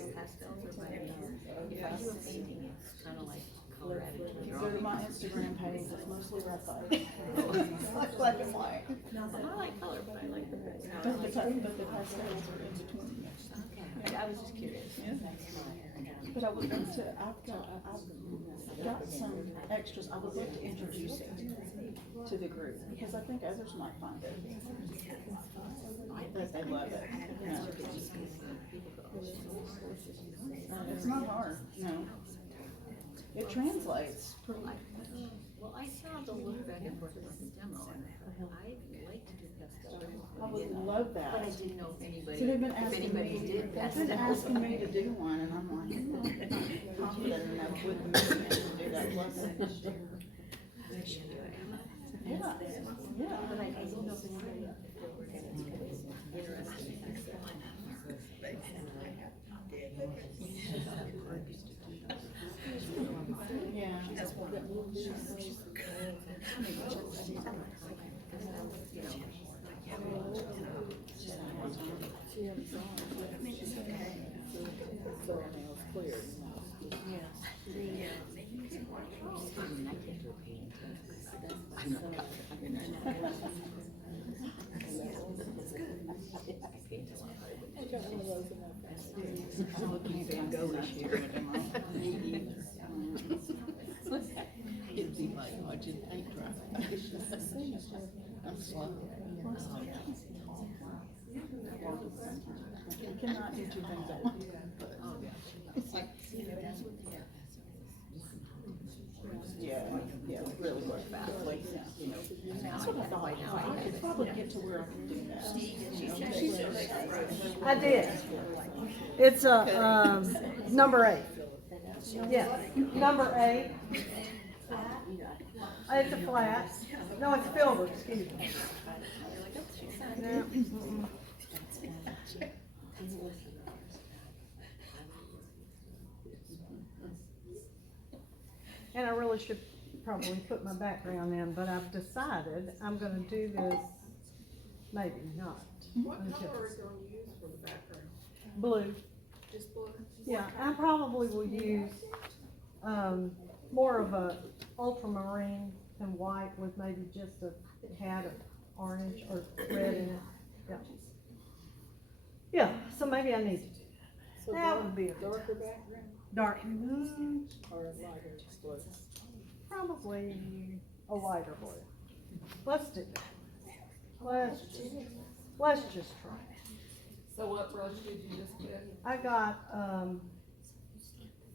If you go to my Instagram page, it's mostly rapide. It's black and white. I like color, but I like the But the pastels are in between. Okay, I was just curious. Yeah. But I would love to, I've got some extras, I would love to introduce it to the group, because I think others might find it. That they love it, you know. It's not hard, no. It translates pretty. Well, I saw the look back and forth with the demo, and I like to do pastel. I would love that. But I didn't know if anybody, So they've been if asking anybody me, did they've been asking me to do one, and I'm like, confident enough with me to do that lesson. Yeah, yeah. But I didn't know if anybody, if they were interested in Yeah. It'd be like watching paint dry. I'm slow. I cannot do 2 things at once. Yeah, really work fast. That's what I thought. I could probably get to where I can do that. I did. It's a, number 8. Yeah, number 8. It's a flat. No, it's filbert, excuse me. No, mm-mm. And I really should probably put my background in, but I've decided I'm gonna do this, maybe not. What color are you going to use for the background? Blue. Just blue? Yeah, I probably will use, more of a ultramarine and white with maybe just a tad of orange or red in it. Yeah. Yeah, so maybe I need to do that. So That would be a darker background? dark, Or lighter blue? probably a lighter blue. Let's do that. Let's just try it. So what brush did you just get? I got,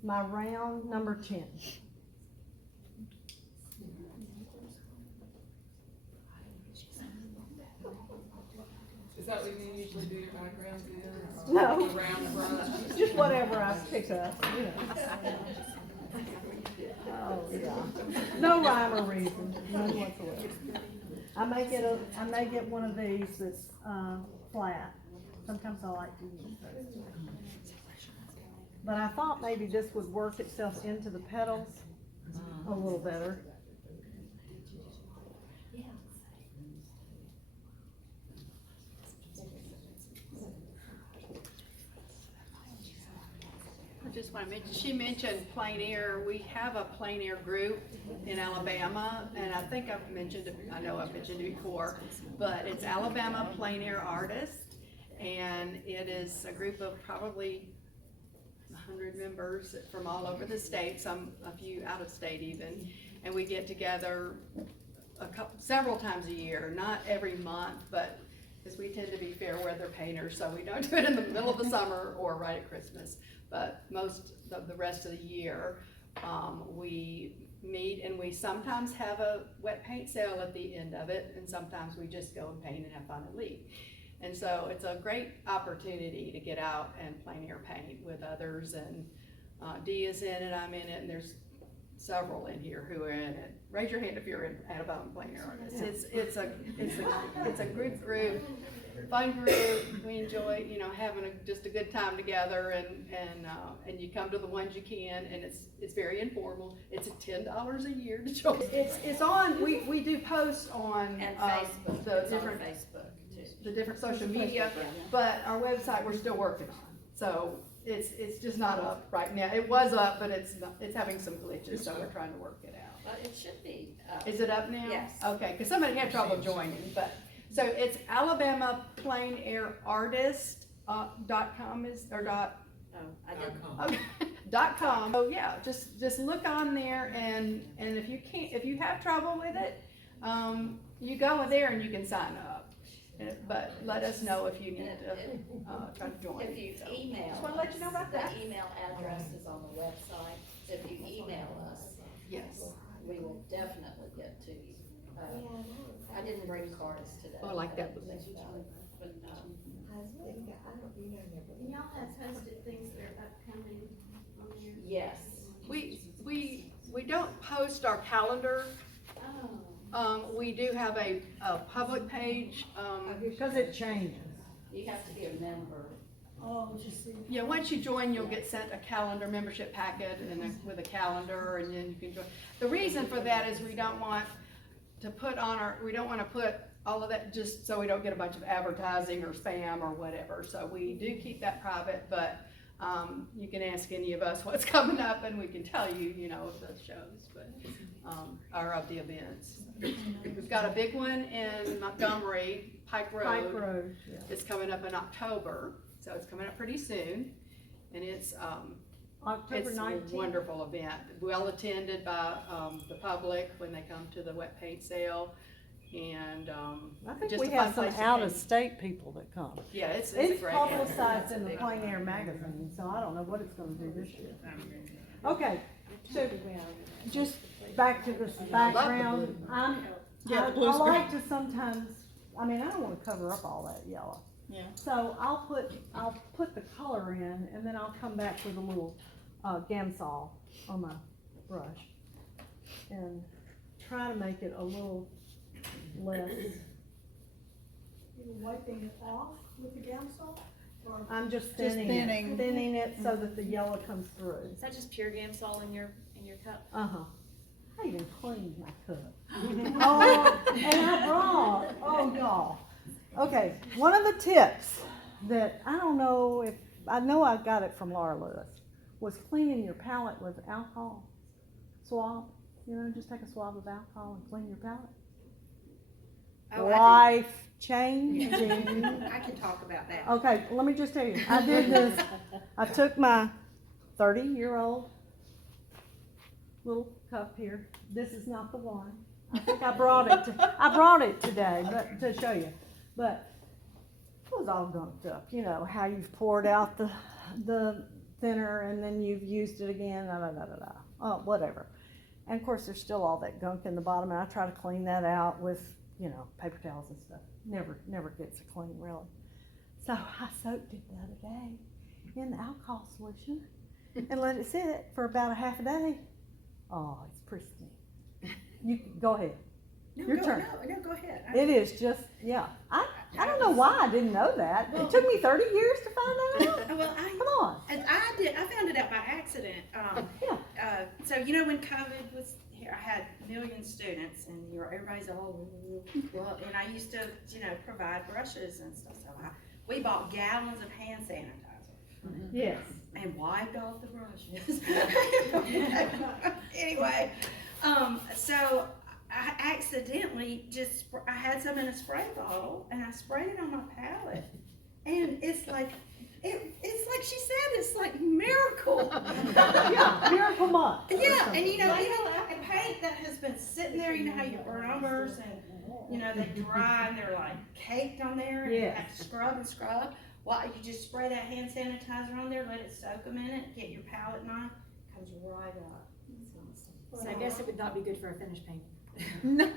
my round number 10. that what you usually do your background in? No. Around the brush? Just whatever I pick up, you know. Oh, yeah. No rhyme or reason, none whatsoever. I may get one of these that's, flat. Sometimes I like to use those too. But I thought maybe this would work itself into the petals a little better. I just want to mention, she mentioned plein air. We have a plein air group in Alabama, and I think I've mentioned it, I know I've mentioned it before, but it's Alabama Plein Air Artists, and it is a group of probably 100 members from all over the state, a few out of state even, and we get together several times a year, not every month, but because we tend to be fair weather painters, so we don't do it in the middle of the summer or right at Christmas. But most of the rest of the year, we meet, and we sometimes have a wet paint sale at the end of it, and sometimes we just go and paint and have fun and leave. And so it's a great opportunity to get out and plein air paint with others, and Dee is in it, I'm in it, and there's several in here who are in it. Raise your hand if you're in Alabama Plein Air Artists. It's a good group, fun group. We enjoy, having just a good time together, and you come to the ones you can, and it's very informal. It's $10 a year to join. It's on. We do posts on And Facebook. the It's on different Facebook too. the different social media, but our website we're still working on. So it's just not up right now. It was up, but it's having some glitches, so we're trying to work it out. But it should be up. Is it up now? Yes. Okay, because somebody had trouble joining, but, so it's Alabama Plein Air Artist, .com is, or dot, Oh, I didn't. okay, .com. So yeah, just look on there, and if you have trouble with it, you go in there and you can sign up. But let us know if you need to try to join. If you email Just want to let you know about that. The email address is on the website, so if you email us, Yes. we will definitely get to you. I didn't bring cards today. Oh, like that was But, And y'all have posted things that are upcoming on there. yes. We don't post our calendar. We do have a public page. Because it changes. You have to be a member. Oh, just see. Yeah, once you join, you'll get sent a calendar membership packet with a calendar, and then you can join. The reason for that is we don't want to put all of that just so we don't get a bunch of advertising or spam or whatever. So we do keep that private, but you can ask any of us what's coming up, and we can tell you, of the shows, but or of the events. We've got a big one in Montgomery, Pike Road. Pike Road, yeah. It's coming up in October, so it's coming up pretty soon, and it's October 19th. a wonderful event, well attended by the public when they come to the wet paint sale, and I think just we a have fun some place to out-of-state people that come. Yeah, it's a great publicized in the Plein Air magazine, so I don't know what it's gonna do this year. Okay, so just back to this background, I like to sometimes, I don't wanna cover up all that yellow. Yeah. So I'll put the color in, and then I'll come back with a little, Gamsol on my brush, and try to make it a little less. You're wiping it off with the Gamsol? Or I'm just Just thinning it so that the yellow comes through. Is that just pure Gamsol in your cup? Uh-huh. I even cleaned my cup. Oh, and I brought, oh y'all. Okay, one of the tips that I don't know if, I know I got it from Laura Lewis, was cleaning your palette with alcohol swab. Just take a swab of alcohol and clean your palette. Oh, Life changing. I can talk about that. Okay, let me just tell you, I did this, I took my 30-year-old little cup here. This is not the one. I think I brought it today, but to show you. But it was all gunked up. How you've poured out the thinner and then you've used it again, Oh, whatever. And of course, there's still all that gunk in the bottom, and I try to clean that out with, paper towels and stuff. Never gets it clean, really. So I soaked it the other day in the alcohol solution and let it sit for about a half a day. Oh, it's pristine. You, go ahead. Your turn. No, go ahead. It is just, yeah. I don't know why I didn't know that. It took me 30 years to find that out. Well, Come on. I found it out by accident. So you know when COVID was here, I had million students, and everybody's all well, and I used to provide brushes and stuff. So we bought gallons of hand sanitizer. Yes. And wiped off the brushes. Anyway, so I accidentally I had some in a spray bottle, and I sprayed it on my palette, and it's like she said, it's like miracle. Yeah, miracle month. Yeah, and even a paint that has been sitting there, you know how you burn overs and they dry and they're like caked on there, and you have to scrub and scrub. Well, you just spray that hand sanitizer on there, let it soak a minute, get your palette knife, comes right up. So I guess it would not be good for a finished painting. No,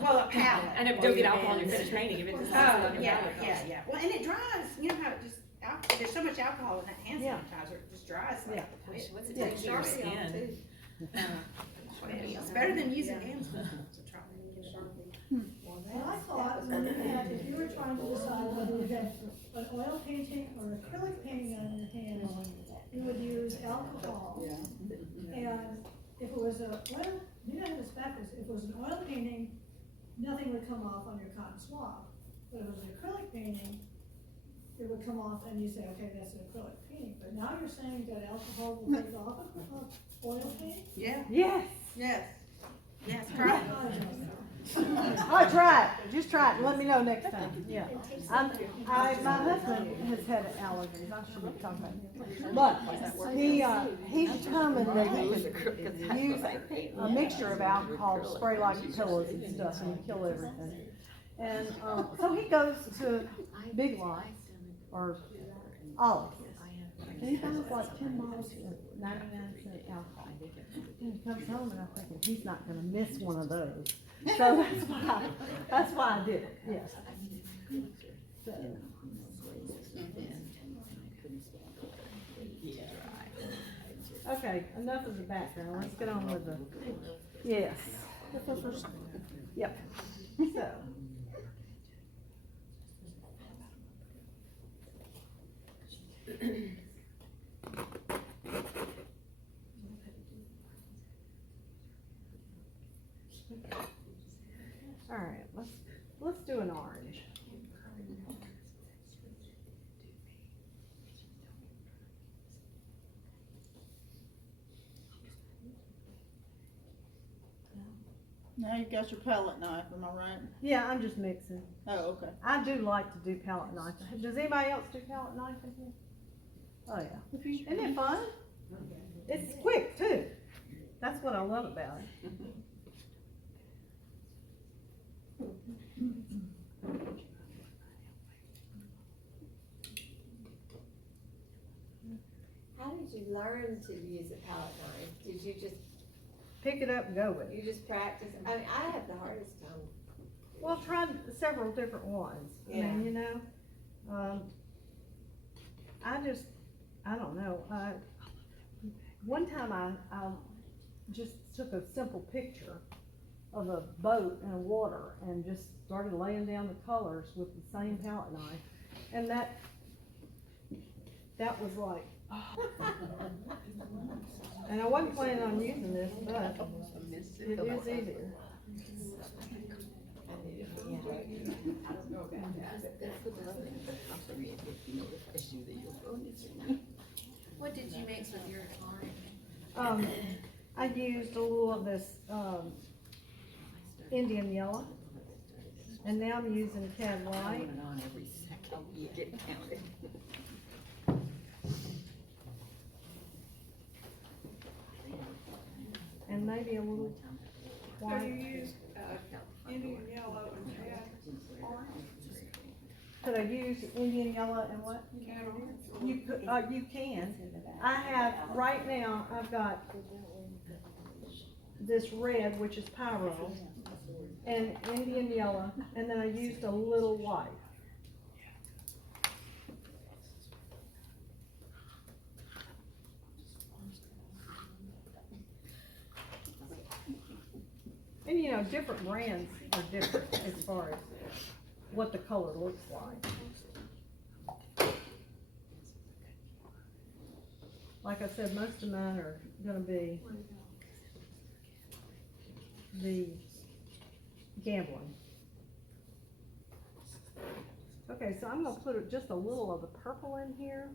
well, a palette. And if don't get alcohol in your finished painting, if it just on your palette. Yeah. Well, and it dries. You know how it just there's so much alcohol in that hand sanitizer, it just dries. Like, What's it doing to your skin? It's better than using hand And I thought when if you were trying to decide whether you had an oil painting or acrylic painting on your hand, you would use alcohol. And if it was a oil, you know this backwards, if it was an oil painting, nothing would come off on your cotton swab. But if it was an acrylic painting, it would come off and you say, okay, that's an acrylic painting. But now you're saying that alcohol will take off of oil painting? Yeah. Yes. Yes, try it. Oh, try it. Just try it. And let me know next time. Yeah. My husband has had allergies. I shouldn't be talking about it. But he determined that he could use a mixture of alcohol to spray like pillows and stuff and kill everything. And so he goes to Big Lots or Olive. And he buys like 10 bottles of 99% alcohol. And he comes home and I'm thinking, he's not gonna miss one of those. So that's why I did it, yes. So. Okay, enough of the background, let's get on with the, yes. Yep, so. All right, let's do an orange. Now you've got your palette knife, am I right? Yeah, I'm just mixing. Oh, okay. I do like to do palette knife. Does anybody else do palette knife in here? Oh yeah. Isn't it fun? It's quick too. That's what I love about it. How did you learn to use a palette knife? Did you just pick it up and go with it? You just practice? I mean, I have the hardest time. Well, I've tried several different ones. Yeah. I mean, you know, I don't know. One time I just took a simple picture of a boat and water and just started laying down the colors with the same palette knife, and that was like, oh. And I wasn't planning on using this, but it is easier. What did you mix with your orange? I used a little of this Indian yellow, and now I'm using Cad White. And maybe a little white. So you use Indian yellow and Cad orange? Could I use Indian yellow and what? You could, you can. I have, right now, I've got this red, which is pyro, and Indian yellow, and then I used a little white. And, you know, different brands are different as far as what the color looks like. Like I said, most of mine are gonna be the gambling. Okay, so I'm gonna put just a little of the purple in here.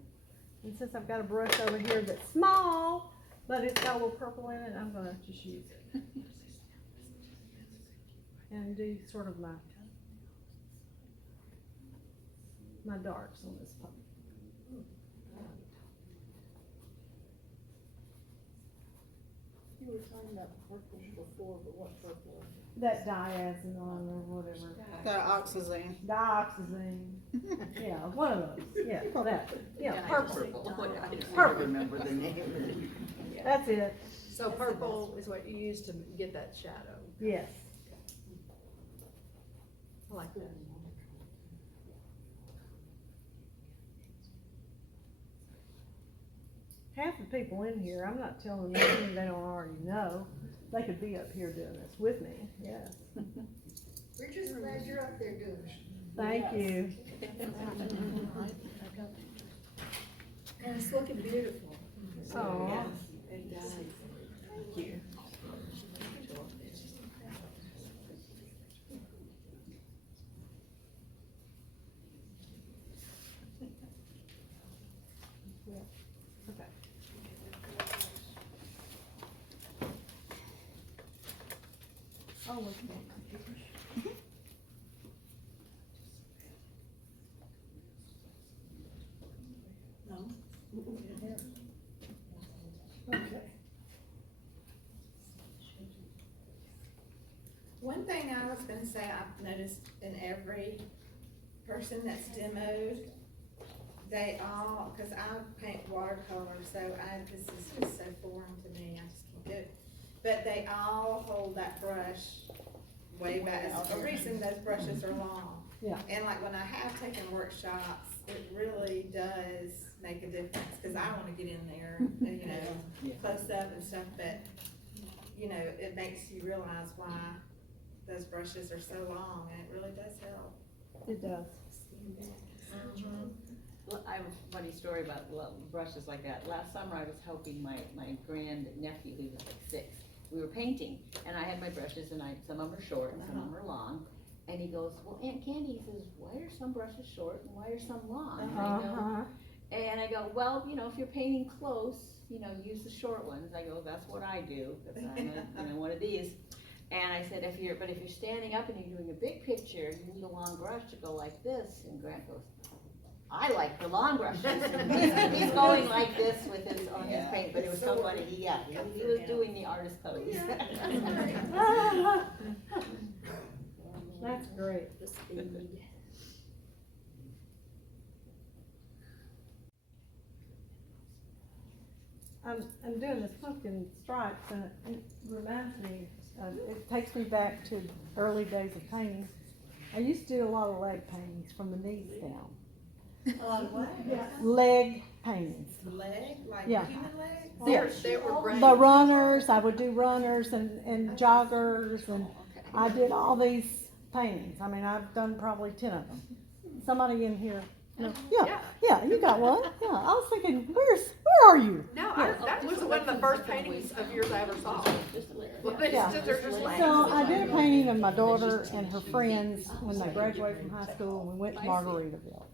And since I've got a brush over here that's small, but it's got a little purple in it, I'm gonna just use it. And do sort of my darks on this puppy. You were talking about purple before, but what purple? That diazinon or whatever. Dioxazine. Dioxazine. Yeah, one of those. Yeah, that. Yeah, purple. I Purple. remember the name. That's it. So purple is what you use to get that shadow. Yes. I like that. Half the people in here, I'm not telling them anything they don't already know. They could be up here doing this with me, yes. We're just glad you're up there doing it. Thank you. And it's looking beautiful. Oh. It does. Thank you. Okay. Oh, look at that. No? Okay. One thing I was gonna say, I've noticed in every person that's demoed, they all, cause I paint watercolor, so this is just so foreign to me, I just can't do it. But they all hold that brush way back, it's the reason those brushes are long. Yeah. And like when I have taken workshops, it really does make a difference, cause I wanna get in there, and, you know, close up and stuff, but, you know, it makes you realize why those brushes are so long, and it really does help. It does. Well, I have a funny story about brushes like that. Last summer, I was helping my grand nephew, he was like 6. We were painting, and I had my brushes, and some of them are short, and some of them are long. And he goes, well, Aunt Candy, he says, why are some brushes short, and why are some long? And I go, well, you know, if you're painting close, you know, use the short ones. I go, that's what I do, because I'm one of these. And I said, if you're standing up and you're doing a big picture, you need a long brush to go like this. And Grant goes, I like the long brushes. He's going like this with his on his paint, but it was so funny. He was doing the artist pose. That's great. I'm doing this pumpkin stripes, and it reminds me, it takes me back to early days of painting. I used to do a lot of leg paintings from the knees down. A lot of what? Leg paintings. Leg, like Yeah. human legs? Yes. They were great. The runners, I would do runners and joggers, and I did all these paintings. I mean, I've done probably 10 of them. Somebody in here, no, yeah, you got one. Yeah, I was thinking, where are you? No, that was one of the first paintings of yours I ever saw. Yeah. So I did a painting of my daughter and her friends when they graduated from high school, and we went to Margaritaville.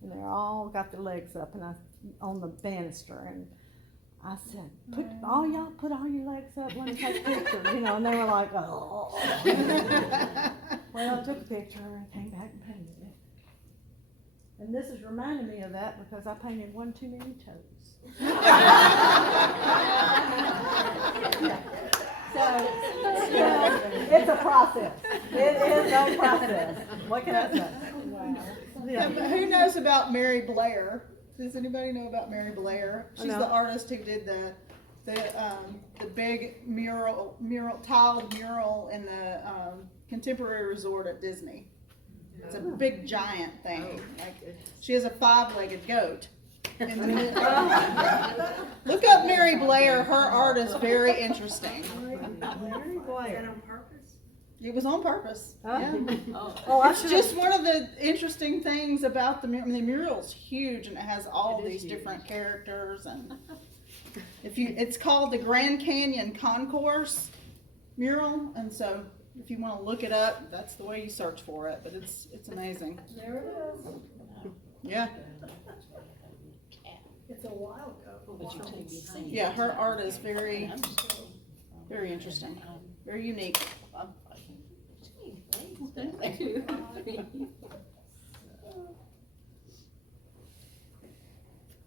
And they all got their legs up and on the banister, and I said, put all your legs up, let me take a picture, you know, and they were like, oh. Well, I took a picture and came back and painted it. And this is reminding me of that because I painted one too many toes. So, it's a process. It is a process. What can I say? Yeah, but who knows about Mary Blair? Does anybody know about Mary Blair? She's No. the artist who did the big tiled mural in the Contemporary Resort at Disney. It's a big giant thing. Like, she has a 5-legged goat. In the middle. Look up Mary Blair. Her art is very interesting. Mary Blair. on purpose? It was on purpose. Yeah. Oh, I It's should just one of the interesting things about the mural's huge, and it has all these different characters. And it's called the Grand Canyon Concourse mural, and so if you want to look it up, that's the way you search for it. But it's amazing. There it is. Yeah. It's a wild coat. Yeah, her art is very, very interesting, very unique.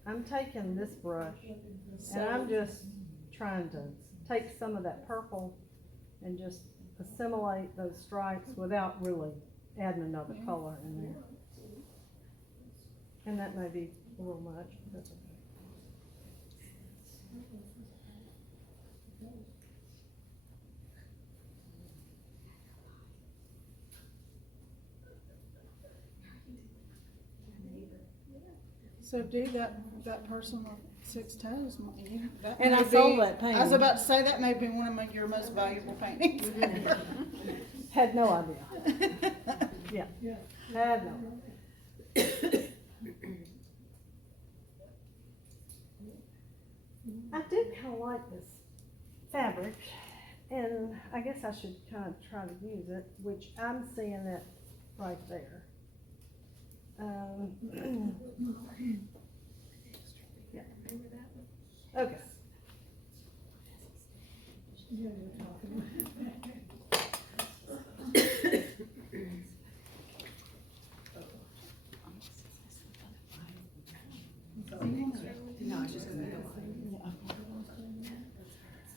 I'm taking this brush and I'm just trying to take some of that purple and just assimilate those stripes without really adding another color in there. And that may be a little much. But that's okay. So do that person with 6 toes. That And may I sold be- that painting. I was about to say that may be one of your most valuable paintings. Had no idea. Yeah. Had no. I do kind of like this fabric, and I guess I should kind of try to use it, which I'm seeing it right there. Yeah. Okay.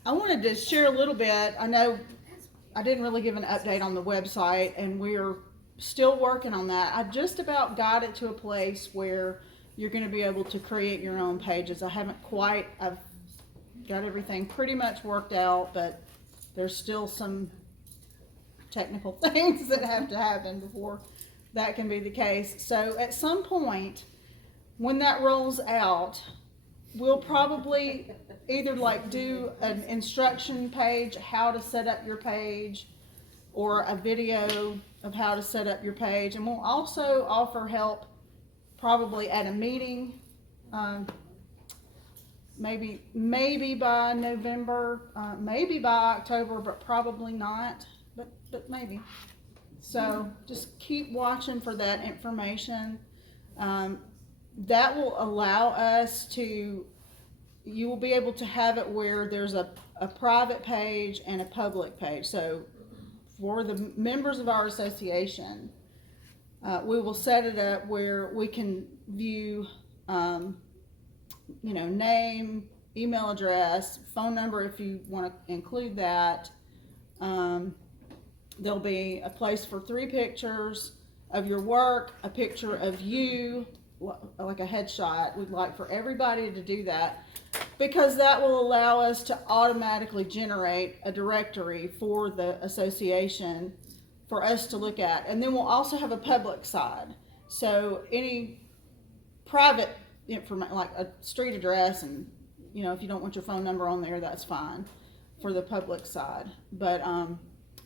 I wanted to share a little bit. I know I didn't really give an update on the website, and we're still working on that. I just about got it to a place where you're going to be able to create your own pages. I've got everything pretty much worked out, but there's still some technical things that have to happen before that can be the case. So at some point, when that rolls out, we'll probably either like do an instruction page, how to set up your page, or a video of how to set up your page. And we'll also offer help probably at a meeting, maybe by November, maybe by October, but probably not, but maybe. So just keep watching for that information. That will allow us to, you will be able to have it where there's a private page and a public page. So for the members of our association, we will set it up where we can view, name, email address, phone number if you want to include that. There'll be a place for 3 pictures of your work, a picture of you, like a headshot. We'd like for everybody to do that because that will allow us to automatically generate a directory for the association for us to look at. And then we'll also have a public side. So any private information, like a street address, and if you don't want your phone number on there, that's fine for the public side. But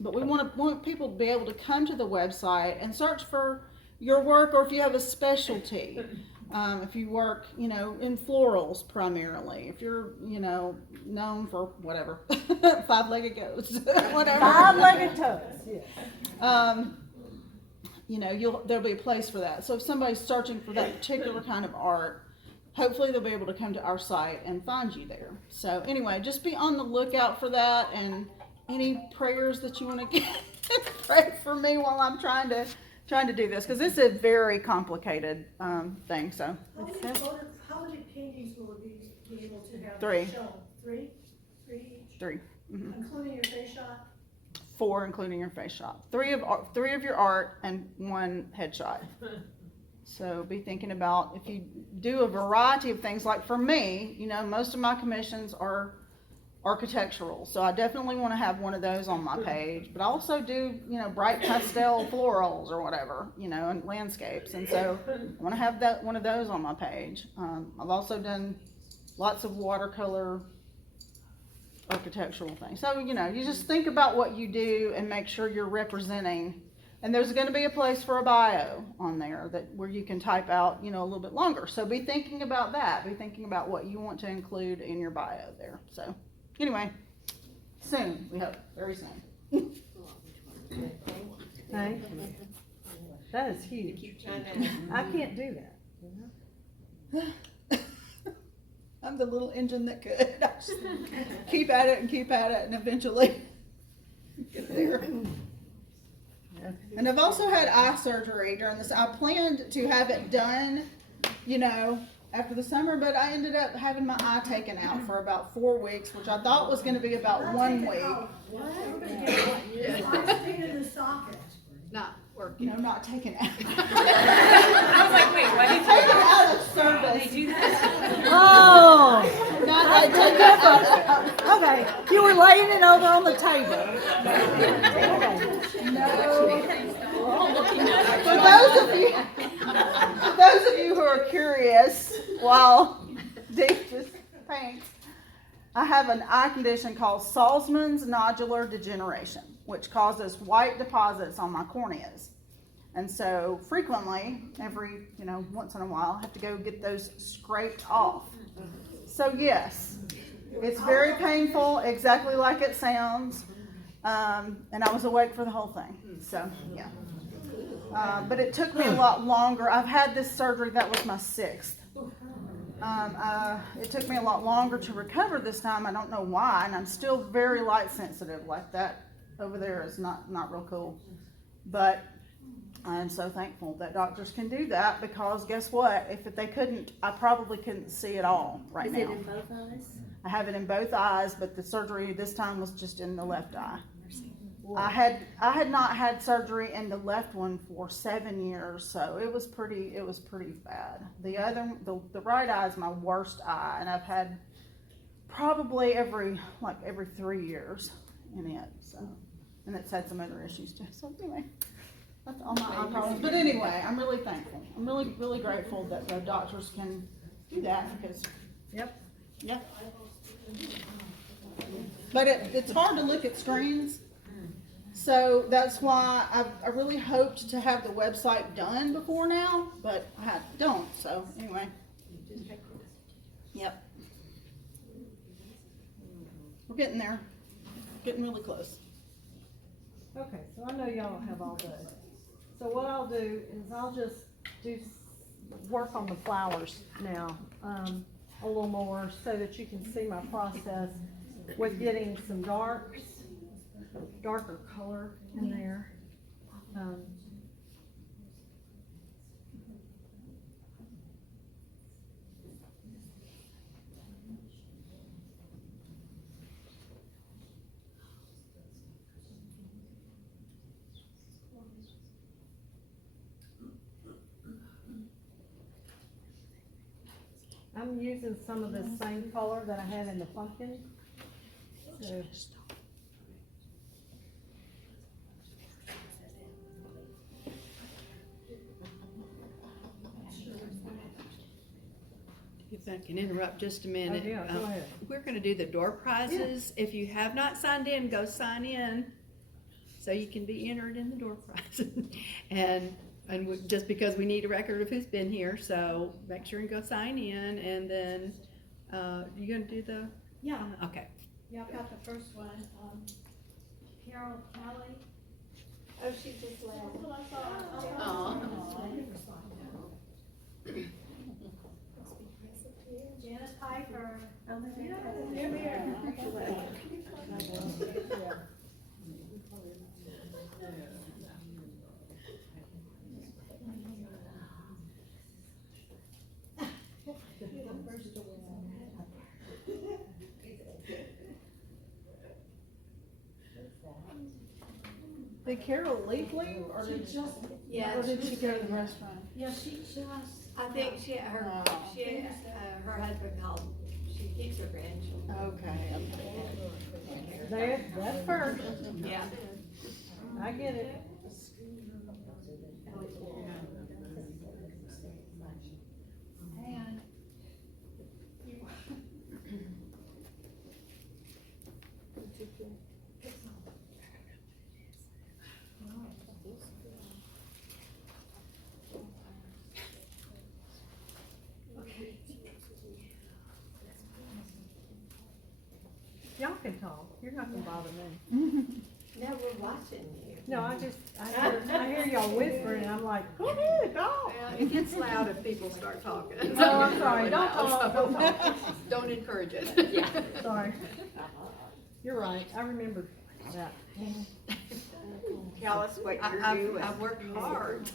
we want people to be able to come to the website and search for your work, or if you have a specialty. If you work, in florals primarily, if you're, known for whatever, 5-legged goats, whatever. 5-legged toes, yeah. There'll be a place for that. So if somebody's searching for that particular kind of art, hopefully they'll be able to come to our site and find you there. So anyway, just be on the lookout for that, and any prayers that you want to pray for me while I'm trying to do this, because this is a very complicated thing. So How many paintings will it be able to have 3. shown? 3? 3 each? 3. Mm-hmm. Including your face shot? 4, including your face shot. 3 of your art and 1 headshot. So be thinking about if you do a variety of things. Like for me, most of my commissions are architectural, so I definitely want to have one of those on my page. But I also do, bright pastel florals or whatever, and landscapes, and so I want to have one of those on my page. I've also done lots of watercolor architectural thing. So, you know, you just think about what you do and make sure you're representing. And there's gonna be a place for a bio on there that, where you can type out, you know, a little bit longer. So be thinking about that. Be thinking about what you want to include in your bio there. So, anyway, soon, we hope, very soon. Thank you. That is huge. I can't do that, you know? I'm the little engine that could. I just keep at it and eventually get there. And I've also had eye surgery during this. I planned to have it done, you know, after the summer, but I ended up having my eye taken out for about 4 weeks, which I thought was going to be about 1 week. What? I stayed in the socket. Not working. No, not taken out. I was like, wait, why did you Taken out of service. they do that? Oh! Not taken out. Okay, you were laying it over on the table. For those of you who are curious, while Dee just paints, I have an eye condition called Salzmann's nodular degeneration, which causes white deposits on my corneas. And so frequently, every, you know, once in a while, I have to go get those scraped off. So yes, it's very painful, exactly like it sounds. And I was awake for the whole thing. So yeah. But it took me a lot longer. I've had this surgery, that was my 6th. It took me a lot longer to recover this time. I don't know why, and I'm still very light sensitive. Like that over there is not real cool. But I'm so thankful that doctors can do that, because guess what? If they couldn't, I probably couldn't see at all right now. Is it in both eyes? I have it in both eyes, but the surgery this time was just in the left eye. I had not had surgery in the left one for 7 years, so it was pretty bad. The right eye is my worst eye, and I've had probably every 3 years in it. So, and it's had some other issues too. So anyway, that's all my eye problems. But anyway, I'm really thankful. I'm really grateful that the doctors can do that, because Yep. yeah. But it's hard to look at screens. So that's why I really hoped to have the website done before now, but I don't. So anyway, yep, we're getting there, getting really close. Okay, so I know y'all have all day. So what I'll do is I'll just work on the flowers now a little more, so that you can see my process with getting some darker color in there. I'm using some of the same color that I had in the pumpkin. So, If I can interrupt just a minute. Oh, yeah, go ahead. We're gonna do the door prizes. If you have not signed in, go sign in, so you can be entered in the door prizes. Just because we need a record of who's been here, so make sure and go sign in, and then, you gonna do the? Yeah. Okay. Yeah, I've got the first one, Carol Kelly. Oh, she just left. Janet Piper. Did Carol leave, or did she go to the restaurant? Yeah, she just. I think her husband called. She keeps her grandchildren. Okay. that's first. Yeah. I get it. And Y'all can talk, you're not gonna bother me. No, we're watching you. No, I hear y'all whispering, and I'm like, go ahead, talk. Well, it gets loud if people start talking. Oh, I'm sorry, don't talk, don't talk. Don't encourage it. Yeah, sorry. You're right, I remember that. Tell us what you're doing. I've worked hard.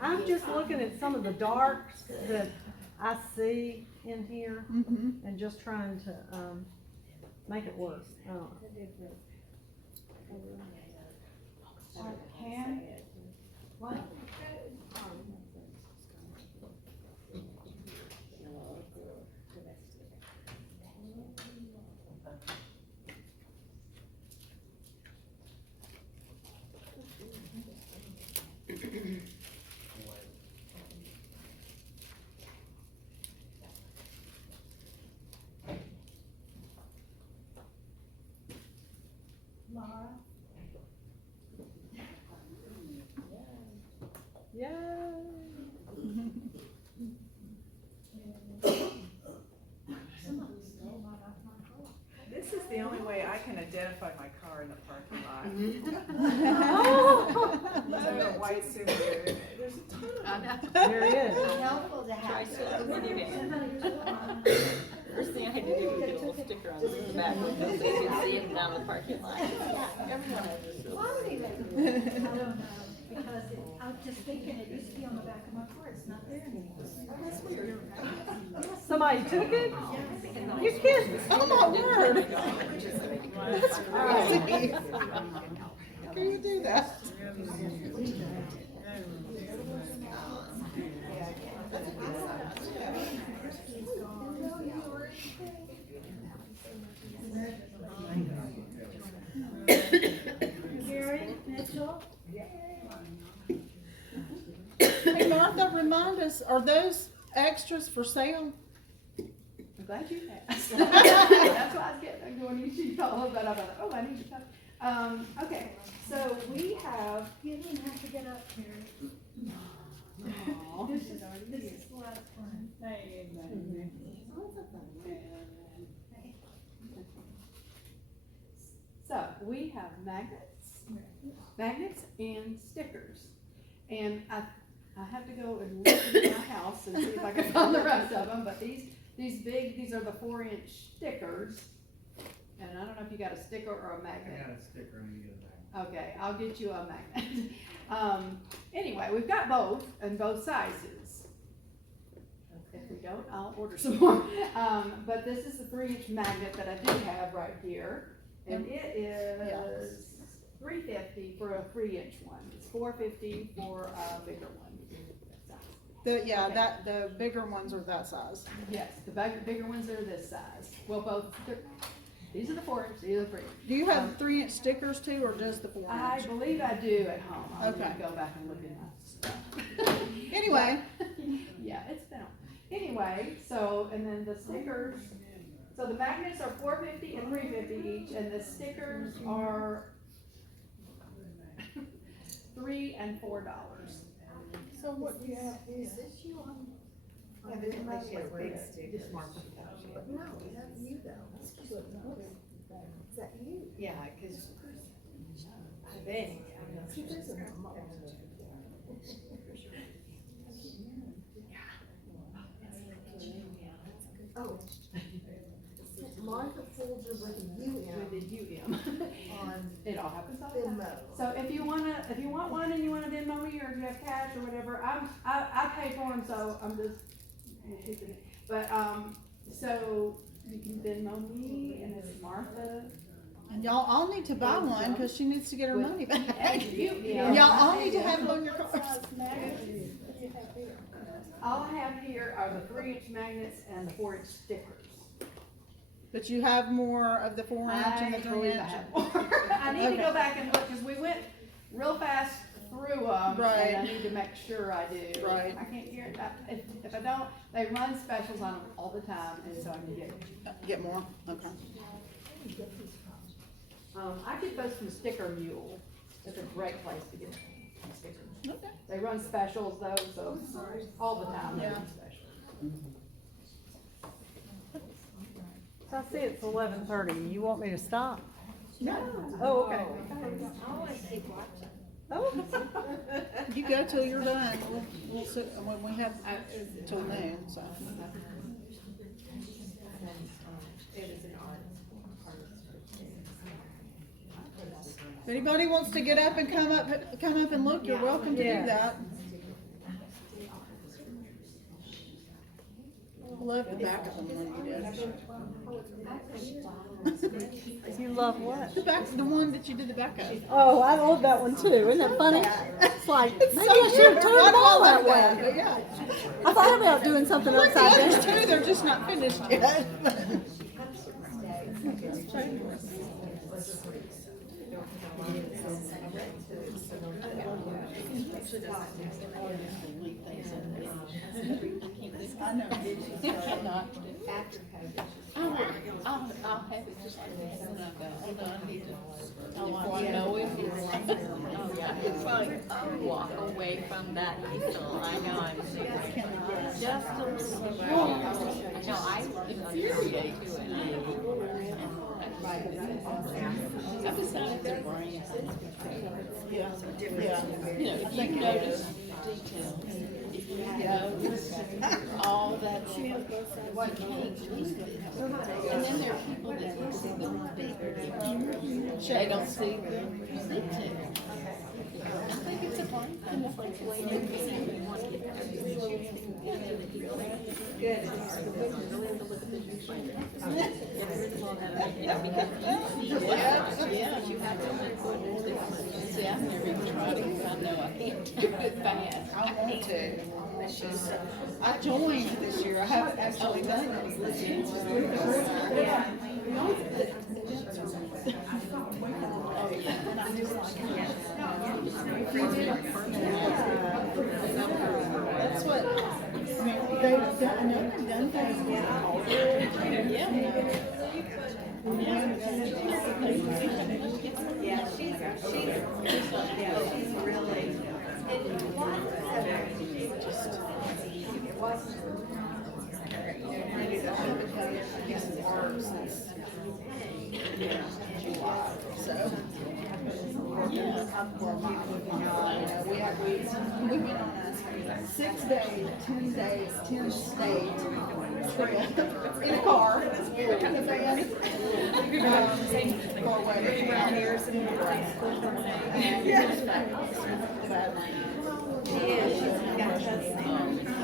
I'm just looking at some of the darks that I see in here and just trying to, make it work. Can, what? Laura? Yay. This is the only way I can identify my car in the parking lot. I have a white Subaru. There's a ton of them. There it is. Helpful to have. First thing I had to do was get a little sticker on the back so you could see it down the parking lot. Yeah, everyone has this. I don't know, because I was just thinking, it used to be on the back of my car, it's not there anymore. That's weird. Somebody took it? You kidding? Oh my word. That's crazy. How can you do that? Gary, Mitchell? Hey Martha, remind us, are those extras for sale? I'm glad you asked. That's why I was getting, I'm going, you talk a little bit about it. Oh, I need to talk. Okay, so we have. You didn't have to get up here. Aw. This is the last one. So we have magnets and stickers. And I have to go and look in my house and see if I can find the rest of them, but these are the 4-inch stickers. And I don't know if you got a sticker or a magnet. I got a sticker and you get a magnet. Okay, I'll get you a magnet. Anyway, we've got both and both sizes. If we don't, I'll order some more. But this is the 3-inch magnet that I do have right here. And it is $3.50 for a 3-inch one. It's $4.50 for a bigger one. The bigger ones are that size. Yes, the bigger ones are this size. Well, these are the 4-inch, these are the 3-inch. Do you have 3-inch stickers too, or just the 4-inch? I believe I do at home. I'll Okay. go back and look at my stuff. Anyway. Yeah, it's been on. Anyway, so, and then the stickers, so the magnets are $4.50 and $3.50 each, and the stickers are $3 and $4. So what do you have, is this you on? Evidently she has big stickers. No, that's you though. Is that you? Yeah, cause I think. See, there's a Oh. Martha Folger with a UM. With a UM. On It all happens all the time. Venmo. So if you want one and you wanna Venmo me, or if you have cash or whatever, I pay for them, so I'm just, but, so you can Venmo me, and it's Martha. And y'all all need to buy one, because she needs to get her money back. Yeah. Y'all all need to have it on your cards. All I have here are the 3-inch magnets and the 4-inch stickers. But you have more of the 4-inch and the 3-inch. I need to go back and look, cause we went real fast through them, Right. and I need to make sure I do. Right. I can't guarantee, if I don't, they run specials on them all the time, and so I can Get more, okay. I get those from Sticker Mule. It's a great place to get stickers. Okay. They run specials though, so all the time they Yeah. run specials. So I see it's 11:30. You want me to stop? No. Oh, okay. I always keep watching. Oh. You go till you're done. We'll sit, when we have, till noon, so. It is an art. If anybody wants to get up and come up and look, you're welcome to do that. Love the back of them when you did. You love what? The one that you did the back of. Oh, I love that one too. Isn't that funny? It's like, maybe so I should have turned weird. the ball I that love that, way. but yeah. I thought about doing something Like the upside others down. too, they're just not finished yet. I know. I'll have it just like this, and I'll go, hold on, I need to, before I know it, it's like, walk away from that easel, I know, I'm just a little, no, I infuriate to it. I've decided to bring, Yeah. you know, if you notice details, if you notice all that, what can't leave it. And then there are people that see the bigger picture. They don't see the detail. I think it's a different way to see. Yeah, you have to look this. See, I've never even tried it because I know I can't do it fast. I want to. I joined this year. I haven't actually done anything. That's what, I mean, they've done things. Yeah, she's really, it wasn't. So, we've been on a 6 day, 10 days, 10 state trip in a car, in a van. For a wedding.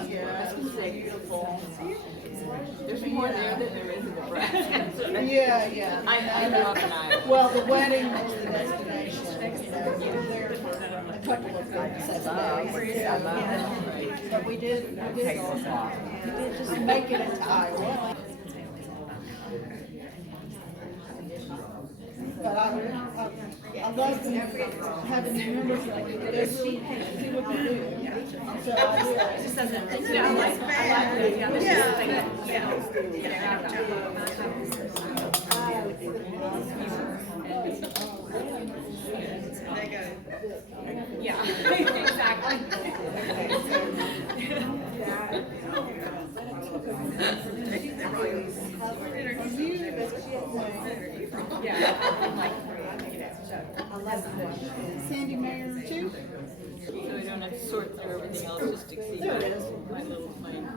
Yeah, it's beautiful. There's more there than there is in Nebraska. Yeah. I grew up in Iowa. Well, the wedding was the destination. So we were there for a couple of 7 days. But we did just make it into Iowa. But I love having the members like they really see what they do. So I do. It just doesn't, you know, I like the, yeah, this is the thing that, yeah, exactly. Sandy Mayer too? So we don't have to sort through everything else just to see There it is. my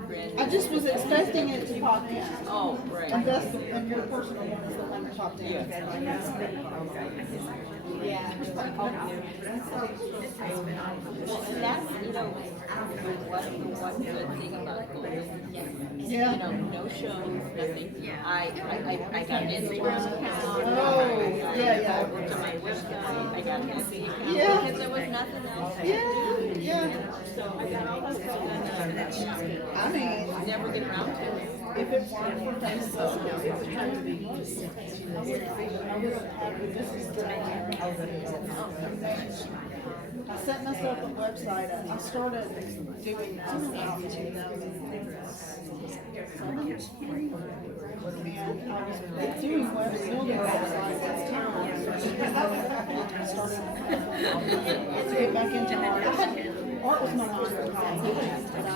grand. I just was expecting it to pop in. Oh, right. And that's the, and your personal one is the one that popped in. Yeah. Well, and that's, you know, one good thing about going. Yeah. You know, no shows, nothing. I got an Instagram account. Oh, yeah. I worked on my website, I got an Etsy account. Yeah. Because there was nothing else. Yeah. So I got all that stuff done. I mean, Never get around to it. if it weren't for Facebook, it would have to be. I set myself a website. I started doing this about 2000. And I was doing building websites. I started to get back into art. Art was my mind. But I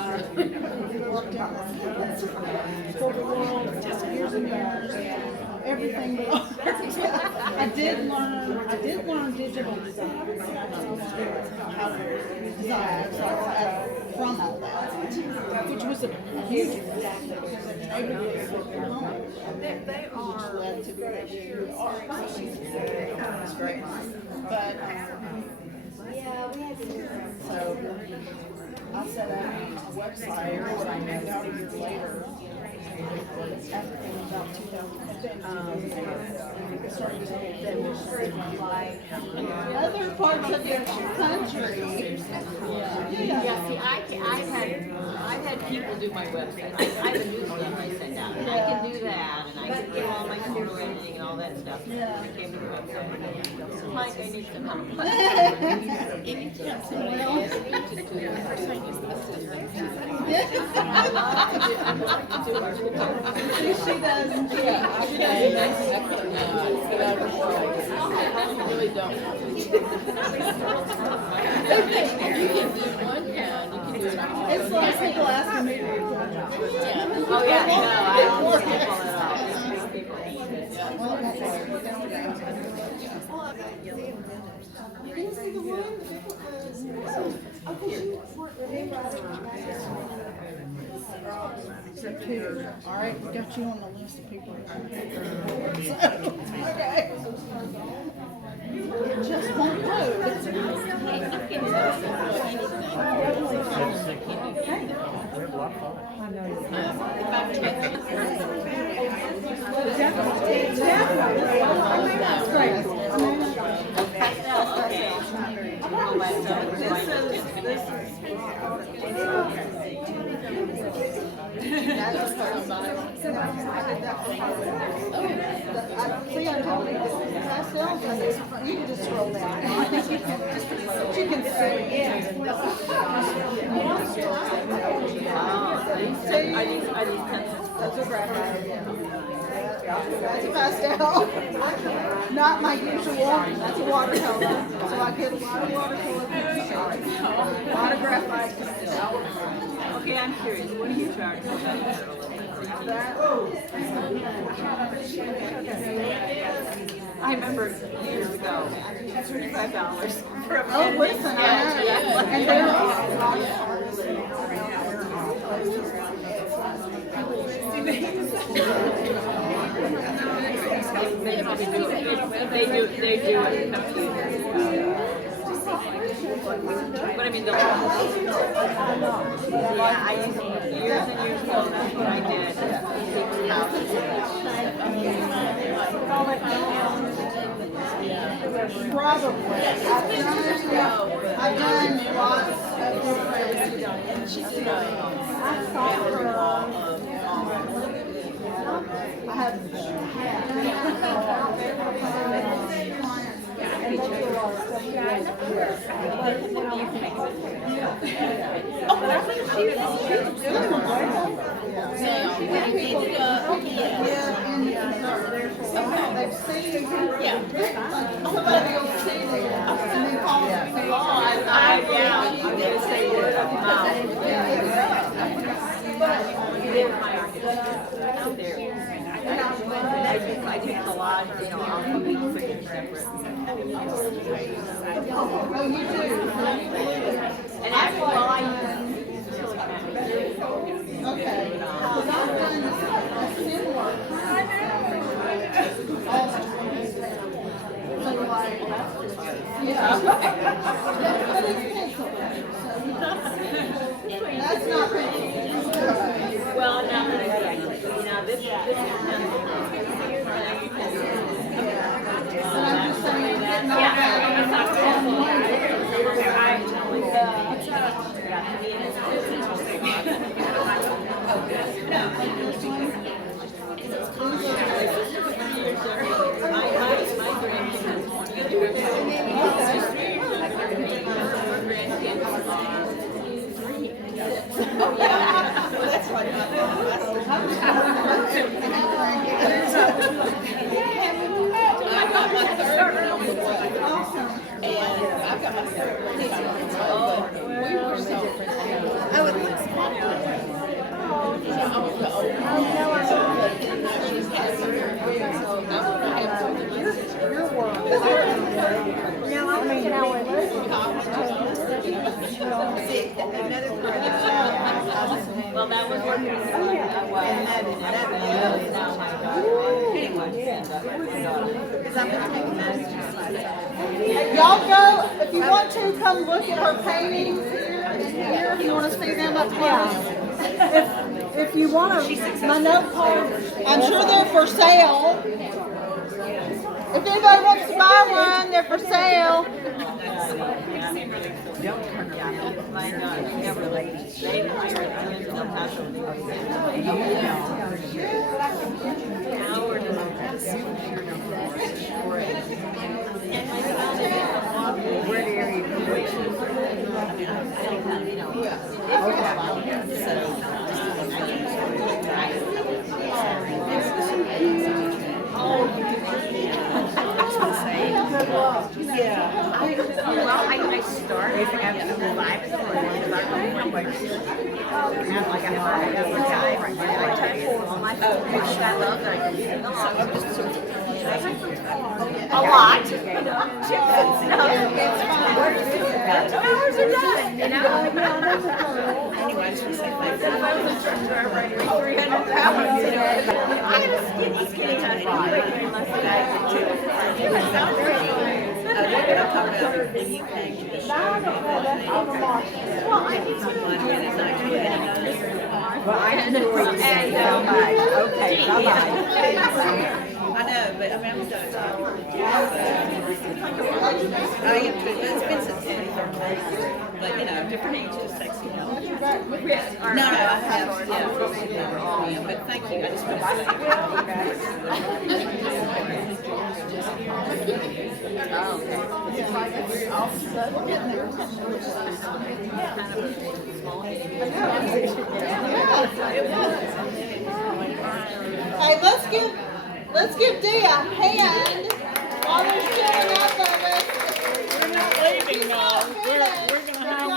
worked in the corporate world years and years. everything but art. I did learn digital design. How to design from all that, which was a huge investment because it enabled me to work from home. They Which are led to the art. It's great. But, so I set up a website, and about a year later, after about 2010, started to demonstrate other parts of the country. Yeah, see, I've had people do my website. I have a newsletter I send out, and I can do that, and I can do all my photo editing and all that stuff. Yeah. I came to the website. Like, I need some help. She does. It's like people asking me. Oh, yeah, no, I don't want people at all. You can see the one. All right, we got you on the list of people. Okay. Just won't move. See, I told you, pastels, you can just scroll down. You can see. That's a graphite. That's a pastel. Not my usual, that's a watercolor. So I get a lot of watercolor pictures, a lot of graphite. Okay, I'm curious, what do you charge for that? I remember years ago, $35 for a Oh, listen, I know. And there are a lot of artists. They do it in computers. But I mean, the yeah, I used to, years and years ago, that's what I did. Probably. I've done lots of different. I saw her. I have. They've seen, somebody will see them, and then call them. I'm gonna say word of mouth. You did my architecture out there. I do collage, you know, I'll put things separate. Oh, you do? And actually, well, I use Okay. Because I've done a similar. So like, yeah. But it's pencil. That's not pencil. well, not exactly. Now this is pencil. But I'm just saying that. Oh, yeah. Well, that's right. I got my third awesome. And I've got my third one. Oh, we were so different. I would look smaller. I was the older. She's had Another part of Well, that was working. Y'all go, if you want to, come look at her paintings here and here, if you want to see them up close. If you wanna, my note card. I'm sure they're for sale. If anybody wants to buy one, they're for sale. Don't turn around. My God, never ladies. They hired onions in El Paso. Howard is where area? I started at 5 in the morning because I don't know and I'm like, I have a guy right now. I touch it on my phone. I love that. A lot. Hours are done, you know? Anyway, she's like, if I was in church for 300 pounds, you know, I had a skinny tiny body. It sounds great. When you came to the show, well, I need some money and it's actually well, I had to work and okay, bye-bye. I know, but I mean, I'm done. I am too, but it's been since 2013. But, you know, different ages, sexy, you know. No, I have, yeah, but thank you, I just want to Hey, let's give Dee a hand while they're showing up of us. We're not leaving now. We're gonna hang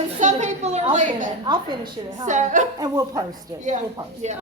in. Some people are leaving. I'll finish it at home, So- and we'll post it. Yeah. We'll post it. Yeah.